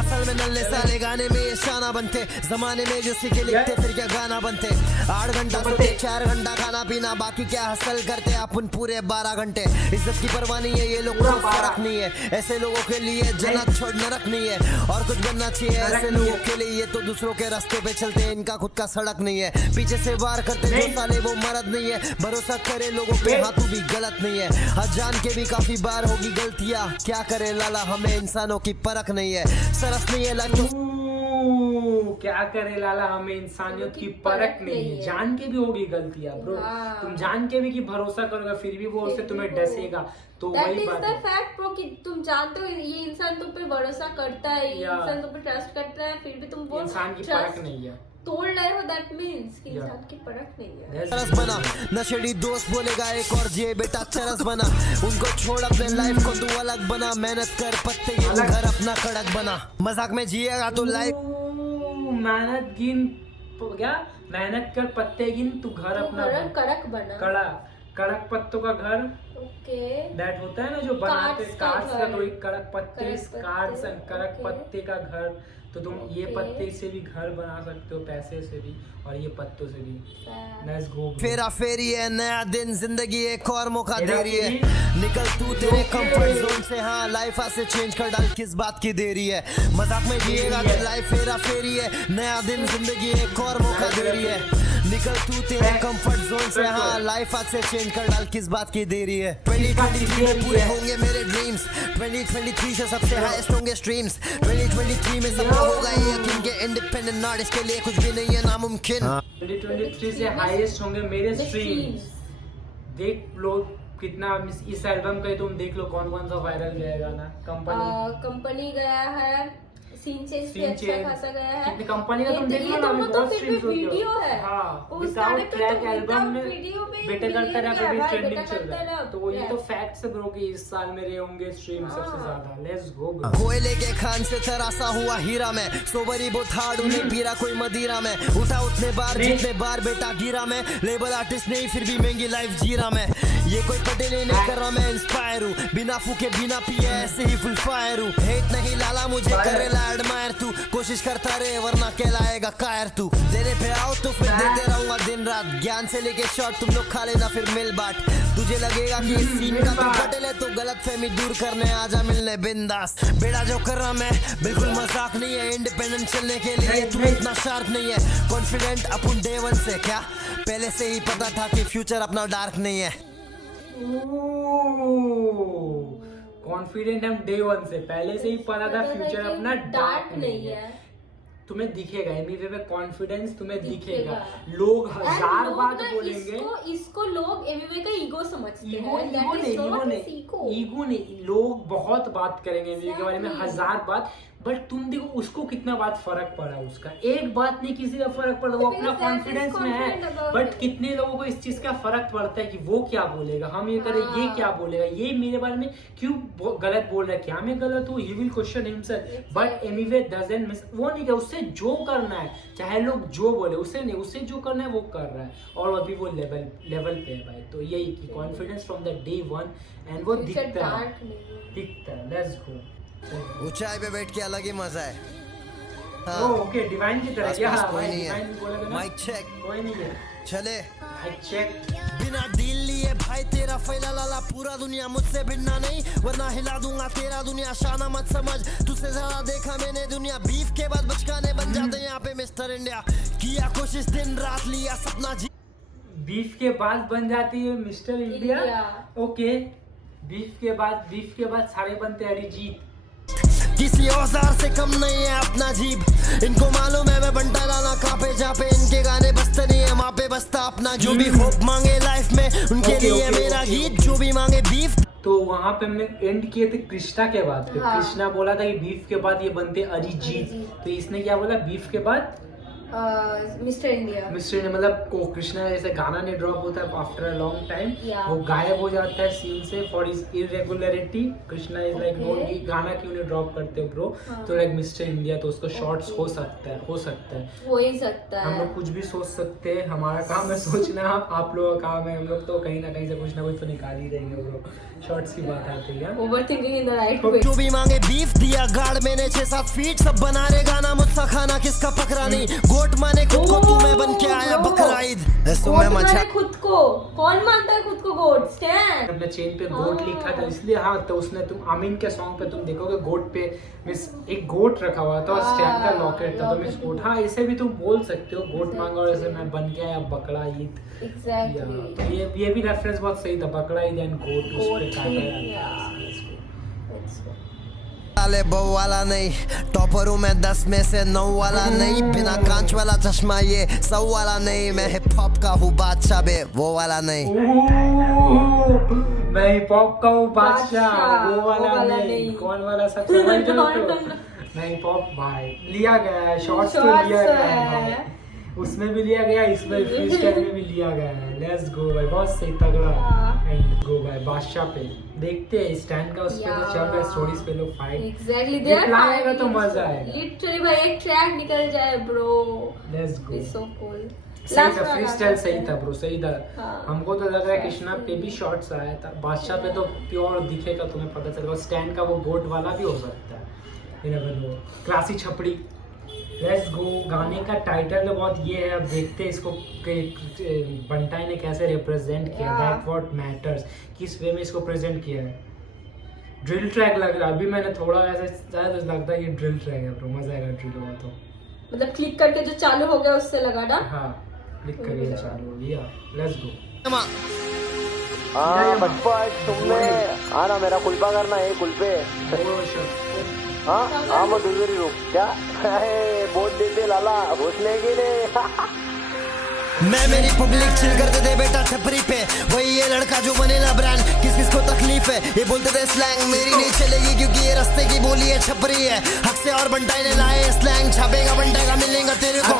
असल में नल्ले साले गाने में ये शाना बनते, जमाने में जो सीखे लिखते फिर क्या गाना बनते। 8 घंटा सोते 4 घंटा खाना पीना, बाकी क्या हसल करते अपन पूरे 12 घंटे। इज्जत की परवाह नहीं है ये लोग को, फर्क नहीं है। ऐसे लोगों के लिए जन्नत छोड़ नरक नहीं है, और कुछ बनना चाहिए ऐसे लोगों के लिए। ये तो दूसरों के रास्ते पे चलते हैं, इनका खुद का सड़क नहीं है। पीछे से वार करते जो साले वो मर्द नहीं है। भरोसा करे लोगों पे हाँ तू भी गलत नहीं है। हर जान के भी काफी बार होगी गलतियां, क्या करे लाला हमें इंसानों की परख नहीं है। सरस नहीं है लाइफ क्या करे लाला हमें इंसानियत की परख नहीं है। जान के भी होगी गलतियां ब्रो, तुम जान के भी कि भरोसा करोगे फिर भी वो उससे तुम्हें डसेगा, तो That वही is बात the है। fact bro कि तुम जानते हो ये इंसान तुम पे भरोसा करता है, ये Yeah. इंसान तुम पे ट्रस्ट करता है, फिर भी तुम वो इंसान की trust परख नहीं है। तोड़ रहे हो। दैट मींस कि Yeah. इंसान की परख नहीं है। चरस बना नशेड़ी दोस्त बोलेगा एक और जे बेटा चरस बना। उनको छोड़ अपने लाइफ को तू अलग बना, मेहनत कर पत्ते गिन घर अपना कड़क बना। मजाक में जिएगा तो लाइफ मेहनत गिन क्या, मेहनत कर पत्ते गिन तू घर अपना बना। कड़क बना। कड़क पत्तों का घर, ओके। दैट होता है ना जो बनाते Cards का कार्ड्स का, घर। तो एक कड़क पत्ते, कड़क पत्ते, कार्ड्स एंड कड़क okay. पत्ते का घर। तो तुम ये Okay. पत्ते से भी घर बना सकते हो, पैसे से भी, और ये पत्तों से भी। Let's go. फेरा फेरी है नया दिन, जिंदगी एक और मौका हेरा दे रही है। फेरी। निकल तू तेरे कंफर्ट जोन से, हाँ लाइफ आज से चेंज कर डाल, किस बात की देरी है। मजाक में जिएगा तो लाइफ फेरा फेरी है, नया दिन जिंदगी एक और मौका दे रही है। निकल तू तेरे कंफर्ट जोन से, हाँ लाइफ आज से चेंज कर डाल, किस बात की देरी है। 2023 में पूरे होंगे मेरे ड्रीम्स, 2023 से सबसे हाईएस्ट होंगे स्ट्रीम्स। 2023 में सबका होगा ये यकीन के इंडिपेंडेंट आर्टिस्ट के लिए कुछ भी नहीं है नामुमकिन। 2023 से हाईएस्ट होंगे मेरे The स्ट्रीम्स। streams. देख लो कितना इस एल्बम का ही तुम देख लो कौन कौन सा वायरल गया गाना। कंपनी गया है, सीन चेंज भी Scene अच्छा change. खासा गया है। कितनी कंपनी का तुम देख लो ये ना, दोनों अभी तो बहुत फिर भी streams होती है। वीडियो है। हाँ, उस गाने विदाउट पे ट्रैक तो एल्बम में वीडियो में बेटे करता रहा million भी गया है, ट्रेंडिंग बेटा चल रहा करता है। तो ये तो फैक्ट्स है ब्रो कि इस साल मेरे होंगे स्ट्रीम सबसे ज्यादा। Let's go bro. कोयले के खान से तरासा हुआ हीरा में, सोबरी बोथाड़ उन्हें पीरा कोई मदिरा में। उठा उतने बार जितने बार बेटा गिरा में, लेबल आर्टिस्ट नहीं फिर भी महंगी लाइफ जीरा में। ये कोई पटेल नहीं कर रहा, मैं इंस्पायर हूँ, बिना फूके बिना पिए ऐसे ही फुल फायर हूँ। हेट नहीं लाला मुझे करेला एडमायर, तू कोशिश करता रहे वरना कहलाएगा कायर तू। देने पे आओ तो फिर देते रहूंगा दिन रात, ज्ञान से लेके शॉट तुम लोग खा लेना फिर मिल बाट। तुझे लगेगा कि इस सीन का तू पटेल है तो गलत फहमी दूर करने आजा मिलने बिंदास। बेड़ा जो कर रहा मैं बिल्कुल मजाक नहीं है, इंडिपेंडेंट चलने के लिए तू इतना शार्प नहीं है। कॉन्फिडेंट अपन डे वन से, क्या पहले से ही पता था कि फ्यूचर अपना डार्क नहीं है। कॉन्फिडेंट हम डे वन से, पहले से ही पता था फ्यूचर अपना डार्क नहीं है। तुम्हें दिखेगा एमवी पे कॉन्फिडेंस, तुम्हें दिखेगा। दिखेगा। लोग And हजार लोग बात ना बोलेंगे। इसको लोग एमवे का ईगो समझते ईगो हैं। ईगो That नहीं, is ईगो not नहीं, his ego. ईगो नहीं। लोग बहुत बात करेंगे एमवी के बारे में, Exactly. हजार बात, बट तुम देखो उसको कितना बात फर्क पड़ा, उसका एक बात नहीं किसी का फर्क पड़ा, वो अपना Because that is कॉन्फिडेंस में है। confident about but it. कितने लोगों को इस चीज का फर्क पड़ता है कि वो क्या बोलेगा, हम ये करें ये हाँ। क्या बोलेगा, ये मेरे बारे में क्यों गलत बोल रहा है, क्या मैं गलत हूँ, he will question himself. But anyway doesn't miss, वो नहीं क्या, उससे जो करना है चाहे लोग जो बोले, उसे नहीं, उससे जो करना है वो कर रहा है, और अभी वो लेवल पे है भाई। तो यही कि confidence from the day one, and वो Future दिखता है, dark नहीं है। दिखता है। Let's go. ऊंचाई पे बैठ के अलग ही मजा है। ओ ओके, डिवाइन की तरह क्या? आसपास कोई नहीं डिवाइन है, बोला था ना? माइक चेक कोई नहीं है। चले। Mic check. बिना डील लिए भाई तेरा फैला लाला पूरा दुनिया, मुझसे भिड़ना नहीं वरना हिला दूंगा तेरा दुनिया। शाना मत समझ, तुझसे ज्यादा देखा मैंने दुनिया। बीफ के बाद बचकाने बन जाते हैं यहाँ पे मिस्टर इंडिया। किया कोशिश दिन रात, लिया सपना जी। बीफ के बाद बन जाती है mister India. India. Okay, beef के बाद सारे बनते हैं अरिजीत। किसी औजार से कम नहीं है अपना जीभ, इनको मालूम है मैं बंटा लाना कहाँ पे जहाँ पे इनके गाने बजते नहीं है वहाँ पे बजता अपना। जो भी होप मांगे लाइफ में उनके लिए मेरा गीत, जो भी मांगे बीफ तो वहां पे हमने एंड किए थे कृष्णा के बाद पे। हाँ। कृष्णा बोला था कि बीफ के बाद ये बनते अरिजीत, अरिजीत। तो इसने क्या बोला, बीफ के बाद मिस्टर इंडिया। मिस्टर ने मतलब को कृष्णा जैसे गाना नहीं ड्रॉप होता है after a long time, Yeah. वो गायब हो जाता है सीन से for is irregularity. Krishna is like no Okay. गाना क्यों नहीं ड्रॉप करते ब्रो, हाँ. तो लाइक मिस्टर इंडिया, तो उसको शॉर्ट्स Okay. हो सकता है हो ही सकता हम है। लोग कुछ भी सोच सकते हैं, हमारा काम है सोचना, आप लोगों का काम है, हम लोग तो कहीं ना कहीं से कुछ ना कुछ तो निकाल ही देंगे ब्रो। शॉर्ट्स की बात आती है। Overthinking in the right way. जो भी मांगे बीफ दिया, गार्ड मैंने 6-7 फीट, सब बना रहे गाना, मुझसा खाना किसका पकड़ा नहीं, गोट माने खुद को, तू मैं बन के आया बकरा ईद। गोट माने खुद को, कौन मानता है खुद को गोट? स्टैन अपने चेन पे गोट लिखा था इसलिए, हाँ, तो उसने तुम आमीन के सॉन्ग पे तुम देखोगे गोट पे मिस एक गोट रखा हुआ था और स्टैन का लॉकेट था, तो मिस गोट, हाँ ऐसे भी तुम बोल सकते हो, गोट मांगा और ऐसे मैं बन गया बकरा ईद। एग्जैक्टली। तो ये भी रेफरेंस बहुत सही था, बकरा ईद एंड गोट, उस पे काटा जाता है। वाले बो वाला नहीं, टॉपर हूँ मैं 10 में से 9 वाला नहीं, बिना कांच वाला चश्मा ये 100 वाला नहीं, मैं हिप हॉप का हूँ बादशाह बे वो वाला नहीं। मैं हिप हॉप का हूँ बादशाह, वो वाला नहीं। कौन वाला सब समझ रहे हो तो? मैं हिप हॉप भाई लिया गया है, शॉर्ट्स तो लिया गया है भाई, उसमें भी लिया गया, इसमें फ्री स्टाइल में भी लिया गया है। लेट्स गो भाई, बहुत सही तगड़ा। एंड गो भाई बादशाह पे देखते हैं स्टैंड का, उस पे तो चल रहा है स्टोरीज पे लोग फाइट। एग्जैक्टली जितना आएगा तो मजा आएगा। लिटरली भाई एक ट्रैक निकल जाए bro, let's go. It's so cool. सही था, फ्री स्टाइल सही था ब्रो, सही था। हाँ। हमको तो लग रहा है कृष्णा पे भी शॉर्ट्स आया था, बादशाह पे तो प्योर दिखेगा, तुम्हें पता चलेगा। स्टैंड का वो गोट वाला भी हो सकता है, you never know। क्लासी छपड़ी। Let's go. गाने का टाइटल तो बहुत ये है, अब देखते हैं इसको बंटाई ने कैसे रिप्रेजेंट किया, दैट व्हाट मैटर्स, किस वे में इसको प्रेजेंट किया है। ड्रिल ट्रैक लग रहा है, अभी मैंने थोड़ा ऐसा शायद लगता है ये ड्रिल ट्रैक है ब्रो, मजा आएगा ड्रिल हुआ तो। मतलब क्लिक करके जो चालू हो गया उससे लगा ना। हाँ क्लिक करिए, चालू हो गया। Let's go. हाँ बचपन तुमने आना मेरा कुल्पा करना है कुल्पे। हाँ हाँ मैं डिलीवरी रूम क्या बोल देते लाला घोसले की ने। मैं मेरी पब्लिक चिल करते थे बेटा छपरी पे, वही ये लड़का जो बनेला ब्रांड, किस किस को तकलीफ है, ये बोलते थे स्लैंग मेरी नहीं चलेगी क्योंकि ये रास्ते की बोली है छपरी है, हक से और बंटाई ने लाए स्लैंग, छापेगा बंटेगा मिलेगा तेरे को।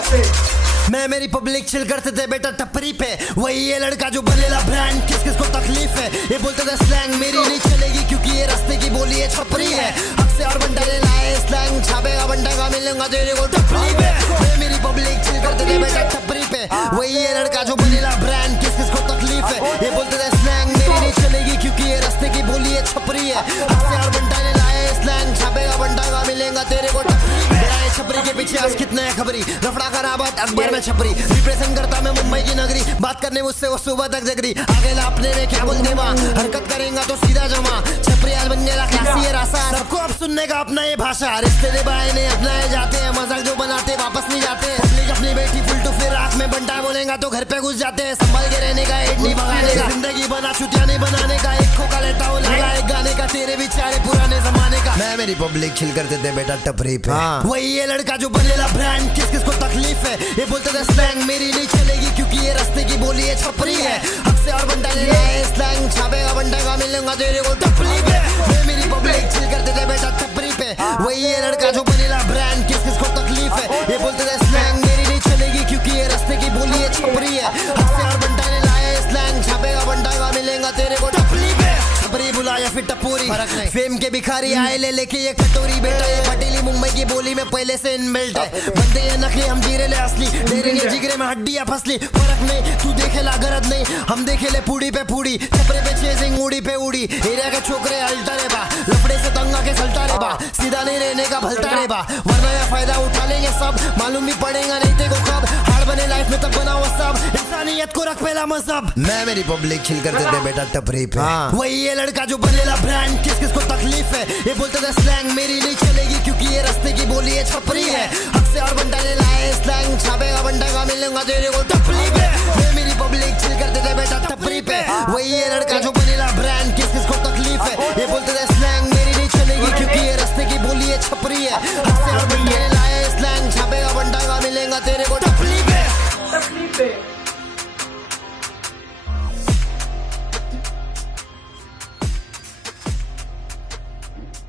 मैं मेरी पब्लिक चिल करते थे बेटा टपरी पे, वही ये लड़का जो बनेला ब्रांड, किस किस को तकलीफ है, ये बोलते थे स्लैंग मेरी नहीं चलेगी क्योंकि ये रास्ते की बोली है छपरी है, हक से और बंटाई ने लाए स्लैंग, छापेगा बंटेगा मिलेगा तेरे को टपरी पे। मैं मेरी पब्लिक चिल करते थे बेटा टपरी पे, वही ये लड़का जो बनेला ब्रांड, किस किस को तकलीफ है, ये बोलते थे स्लैंग मेरी नहीं चलेगी क्योंकि ये रास्ते की बोली है छपरी है, हक से और बंटाई ने लाए स्लैंग, छापेगा बंटेगा मिलेगा तेरे को टपरी पे। छपरी के पीछे आज कितने है खबरी, रफड़ा खराबत अखबार में छपरी, रिप्रेजेंट करता मैं मुंबई की नगरी, बात करने मुझसे वो सुबह तक जगरी, आगे लापने ने क्या बोलते माँ, हरकत करेगा तो सीधा जमा, छपरी आज बन गया क्लासी है रासा, सबको अब सुनने का अपना ये भाषा, रिश्ते दे बाए ने अपनाए जाते हैं, मजाक जो बनाते वापस नहीं जाते, पब्लिक अपनी बेटी फुल टू फिर आँख में बंटा बोलेगा तो घर पे घुस जाते हैं, संभल के रहने का एक नहीं भगाने का, जिंदगी बना चुतिया नहीं बनाने का, एक खोका लेता हूँ लगा एक गाने का, तेरे बेचारे पुराने जमाने का। मैं मेरी पब्लिक चिल करते थे बेटा टपरी पे, वही ये लड़का जो बनेला ब्रांड, किस किस को तकलीफ है, ये बोलते थे स्लैंग मेरी नहीं चलेगी क्योंकि ये रास्ते की बोली है छपरी है, हक से और बंटा ले लाए स्लैंग, छापेगा बंटेगा मिलेगा तेरे को टपरी पे। मैं मेरी पब्लिक चिल करते थे बेटा टपरी पे, वही ये लड़का जो बनेला ब्रांड, किस किस को तकलीफ है, ये बोलते थे स्लैंग मेरी नहीं चलेगी क्योंकि ये रास्ते की बोली है छपरी है, हक से और बंटा ले लाए स्लैंग, छापेगा बंटेगा मिलेगा तेरे को टपरी पे। छपरी बुला या फिर टपूरी, फेम के भिखारी आए ले लेके ये कटोरी, बेटा ये पटेली मुंबई की बोली में पहले से इनबिल्ट है, बनते ये नकली हम जीरे ले असली, तेरे ने जिगरे में हड्डियां फसली, फर्क नहीं तू देखेला गरज नहीं, हम देखे ले पूड़ी पे पूड़ी, छपरे पे चेजिंग उड़ी पे उड़ी, एरिया के छोकरे हलता रे बा, लफड़े से तंगा के सलता रे बा, सीधा नहीं रहने का भलता रे बा, वरना ये फायदा उठा लेंगे सब, मालूम भी पड़ेगा नहीं तेको कब, हार बने लाइफ में तब बना हुआ सब, इंसानियत को रख पहला मजहब। मैं मेरी पब्लिक चिल करते थे बेटा टपरी पे, वही ये लड़का जो बनेला ब्रांड, किस किस को तकलीफ है, ये बोलते थे स्लैंग मेरी नहीं चलेगी क्योंकि ये रास्ते की बोली है छपरी है, हक से और बंटा ले लाए स्लैंग, छापेगा बंटेगा मिलेगा तेरे को टपरी पे। मैं मेरी पब्लिक चिल करते थे बेटा टपरी पे, वही ये लड़का जो बनेला ब्रांड, किस किस को तकलीफ है, ये बोलते थे स्लैंग मेरी नहीं चलेगी क्योंकि ये रास्ते की बोली है छपरी है, हक से और बंटा ले लाए स्लैंग, छापेगा बंटेगा मिलेगा तेरे को टपरी पे।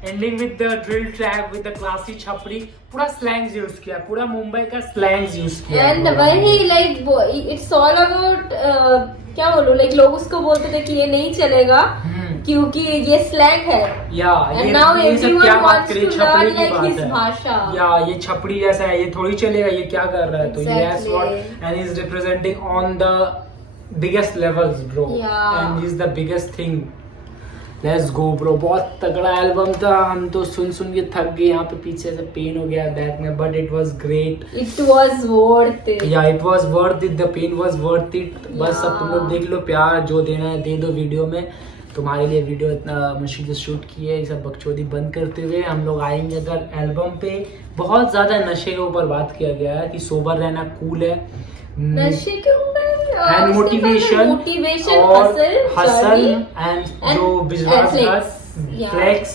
Ending with the drill track with the classy छपरी, पूरा स्लैंग्स यूज किया, पूरा मुंबई का स्लैंग्स यूज किया। एंड वही लाइक इट्स ऑल अबाउट क्या बोलूं, लाइक लोग उसको बोलते थे कि ये नहीं चलेगा क्योंकि ये स्लैंग है। या And now ये सब everyone क्या बात wants करें, to छपरी learn की like बात his है। भाषा। या ये छपरी जैसा है, ये थोड़ी चलेगा, ये क्या कर रहा है। तो yes Exactly. What and is representing on the biggest levels bro, Yeah. And is the biggest thing. Let's go bro, बहुत तगड़ा एल्बम था, हम तो सुन सुन के थक गए, यहाँ पे पीछे से पेन हो गया बैक में, but it was great. It was worth it. Yeah it was worth it, the pain was worth it. बस अब तुम लोग देख लो, प्यार जो देना है दे दो वीडियो में। तुम्हारे लिए वीडियो इतना मुश्किल से शूट की है, ये सब बकचोदी बंद करते हुए हम लोग आएंगे अगर एल्बम पे। बहुत ज्यादा नशे के ऊपर बात किया गया है कि सोबर रहना कूल है, नशे के ऊपर एंड मोटिवेशन और हसल एंड जो बिजनेस फ्लेक्स,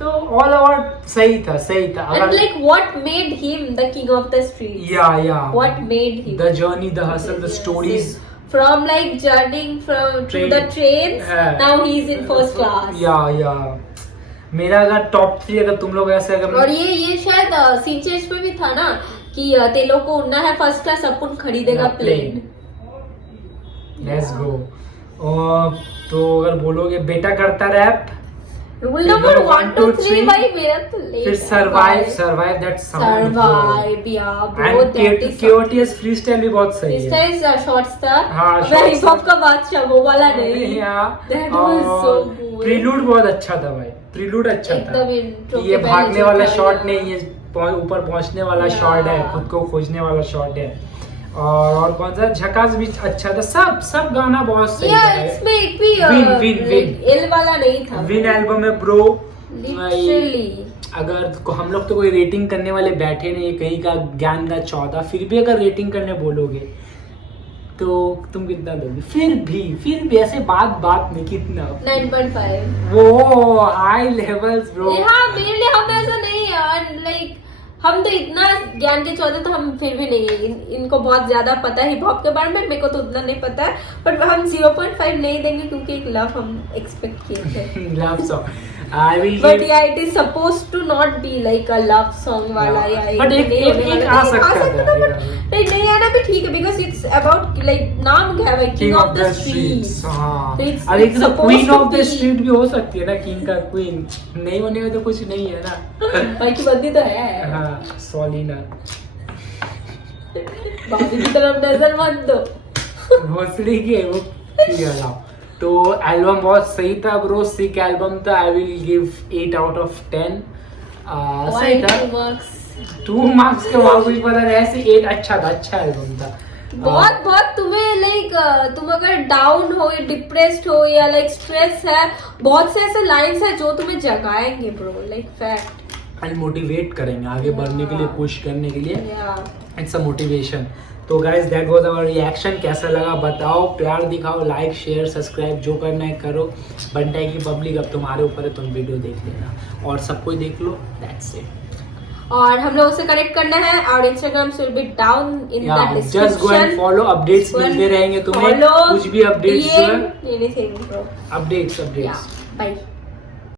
तो ऑल ओवर सही था, सही था। And like what made him the king of the streets? yeah What made him? the journey, the hustle, the stories, From like journeying from to the trains, Yeah. now he's in first class. या मेरा अगर top 3 अगर तुम लोग ऐसे अगर और ये शायद सीचेज पे भी था ना कि तेलों को उड़ना है फर्स्ट क्लास, अपन खरीदेगा प्लेन। Let's go. तो अगर बोलोगे बेटा करता रैप, रूल नंबर 1 2 3 भाई मेरा तो लेट फिर survive that sound, survive yeah bro, and that is KOTS freestyle भी बहुत सही है। फ्रीस्टाइल शॉर्ट्स था। हाँ, मैं हिप हॉप का बादशाह वो वाला नहीं। That was so good. Prelude बहुत अच्छा था भाई, प्रीलूड अच्छा था। एकदम intro ये के पहले भागने जो वाला था, शॉट yeah. नहीं, ये ऊपर पहुंचने वाला Yeah. शॉट है, खुद को खोजने वाला शॉट है। और कौन सा झकास भी अच्छा था, सब गाना बहुत सही या था। इसमें एक भी Win. एल वाला नहीं था। विन एल्बम है ब्रो। लिटरली अगर हम लोग तो कोई रेटिंग करने वाले बैठे नहीं, कहीं का ज्ञान का 14, फिर भी अगर रेटिंग करने बोलोगे तो तुम कितना दोगे? फिर भी ऐसे बात में कितना 9.5। वो हाई लेवल्स ब्रो। हाँ मेरे लिए हम ऐसा नहीं है, लाइक हम तो इतना ज्ञान के 14 तो हम फिर भी नहीं है। इनको बहुत ज्यादा पता है हिप हॉप के बारे में, मेरे को तो उतना नहीं पता है, बट हम 0.5 नहीं देंगे क्योंकि एक लव हम एक्सपेक्ट किए थे। Love song I will, but yeah it is supposed to not be like a love song वाला या बट एक आ सकता है। नहीं आना भी ठीक है बिकॉज इट्स अबाउट लाइक नाम क्या है, किंग ऑफ द स्ट्रीट्स। हाँ, So it's- अरे it's तो supposed queen to of the be- street भी हो सकती है ना, किंग का क्वीन नहीं होने का तो कुछ नहीं है ना। भाई की बंदी तो है। हाँ, सोलिना बाबी की तरफ नजर मत दो। भोसड़ी के वो ठीक है ना। तो एल्बम बहुत सही था ब्रो, सिक एल्बम था। I will give 8 out of 10। सही था। 2 मार्क्स के बाद कुछ पता नहीं, ऐसे 8 अच्छा एल्बम था। बहुत तुम्हें लाइक तुम अगर डाउन हो या डिप्रेस्ड हो या लाइक स्ट्रेस है, बहुत से ऐसे लाइंस है जो तुम्हें जगाएंगे bro, like fact, and motivate करेंगे आगे बढ़ने के लिए, पुश करने के लिए। या इट्स अ मोटिवेशन। तो guys that was our reaction. कैसा लगा बताओ, प्यार दिखाओ, लाइक शेयर सब्सक्राइब जो करना है करो। बंटाई की पब्लिक अब तुम्हारे ऊपर है, तुम वीडियो देख लेना और सब कोई देख लो, दैट्स इट। और हम लोग उसे कनेक्ट करना है और इंस्टाग्राम से be down in the description. Just go and follow, updates मिलते रहेंगे तुम्हें, कुछ भी अपडेट्स जो है एनीथिंग ब्रो। अपडेट्स या बाय।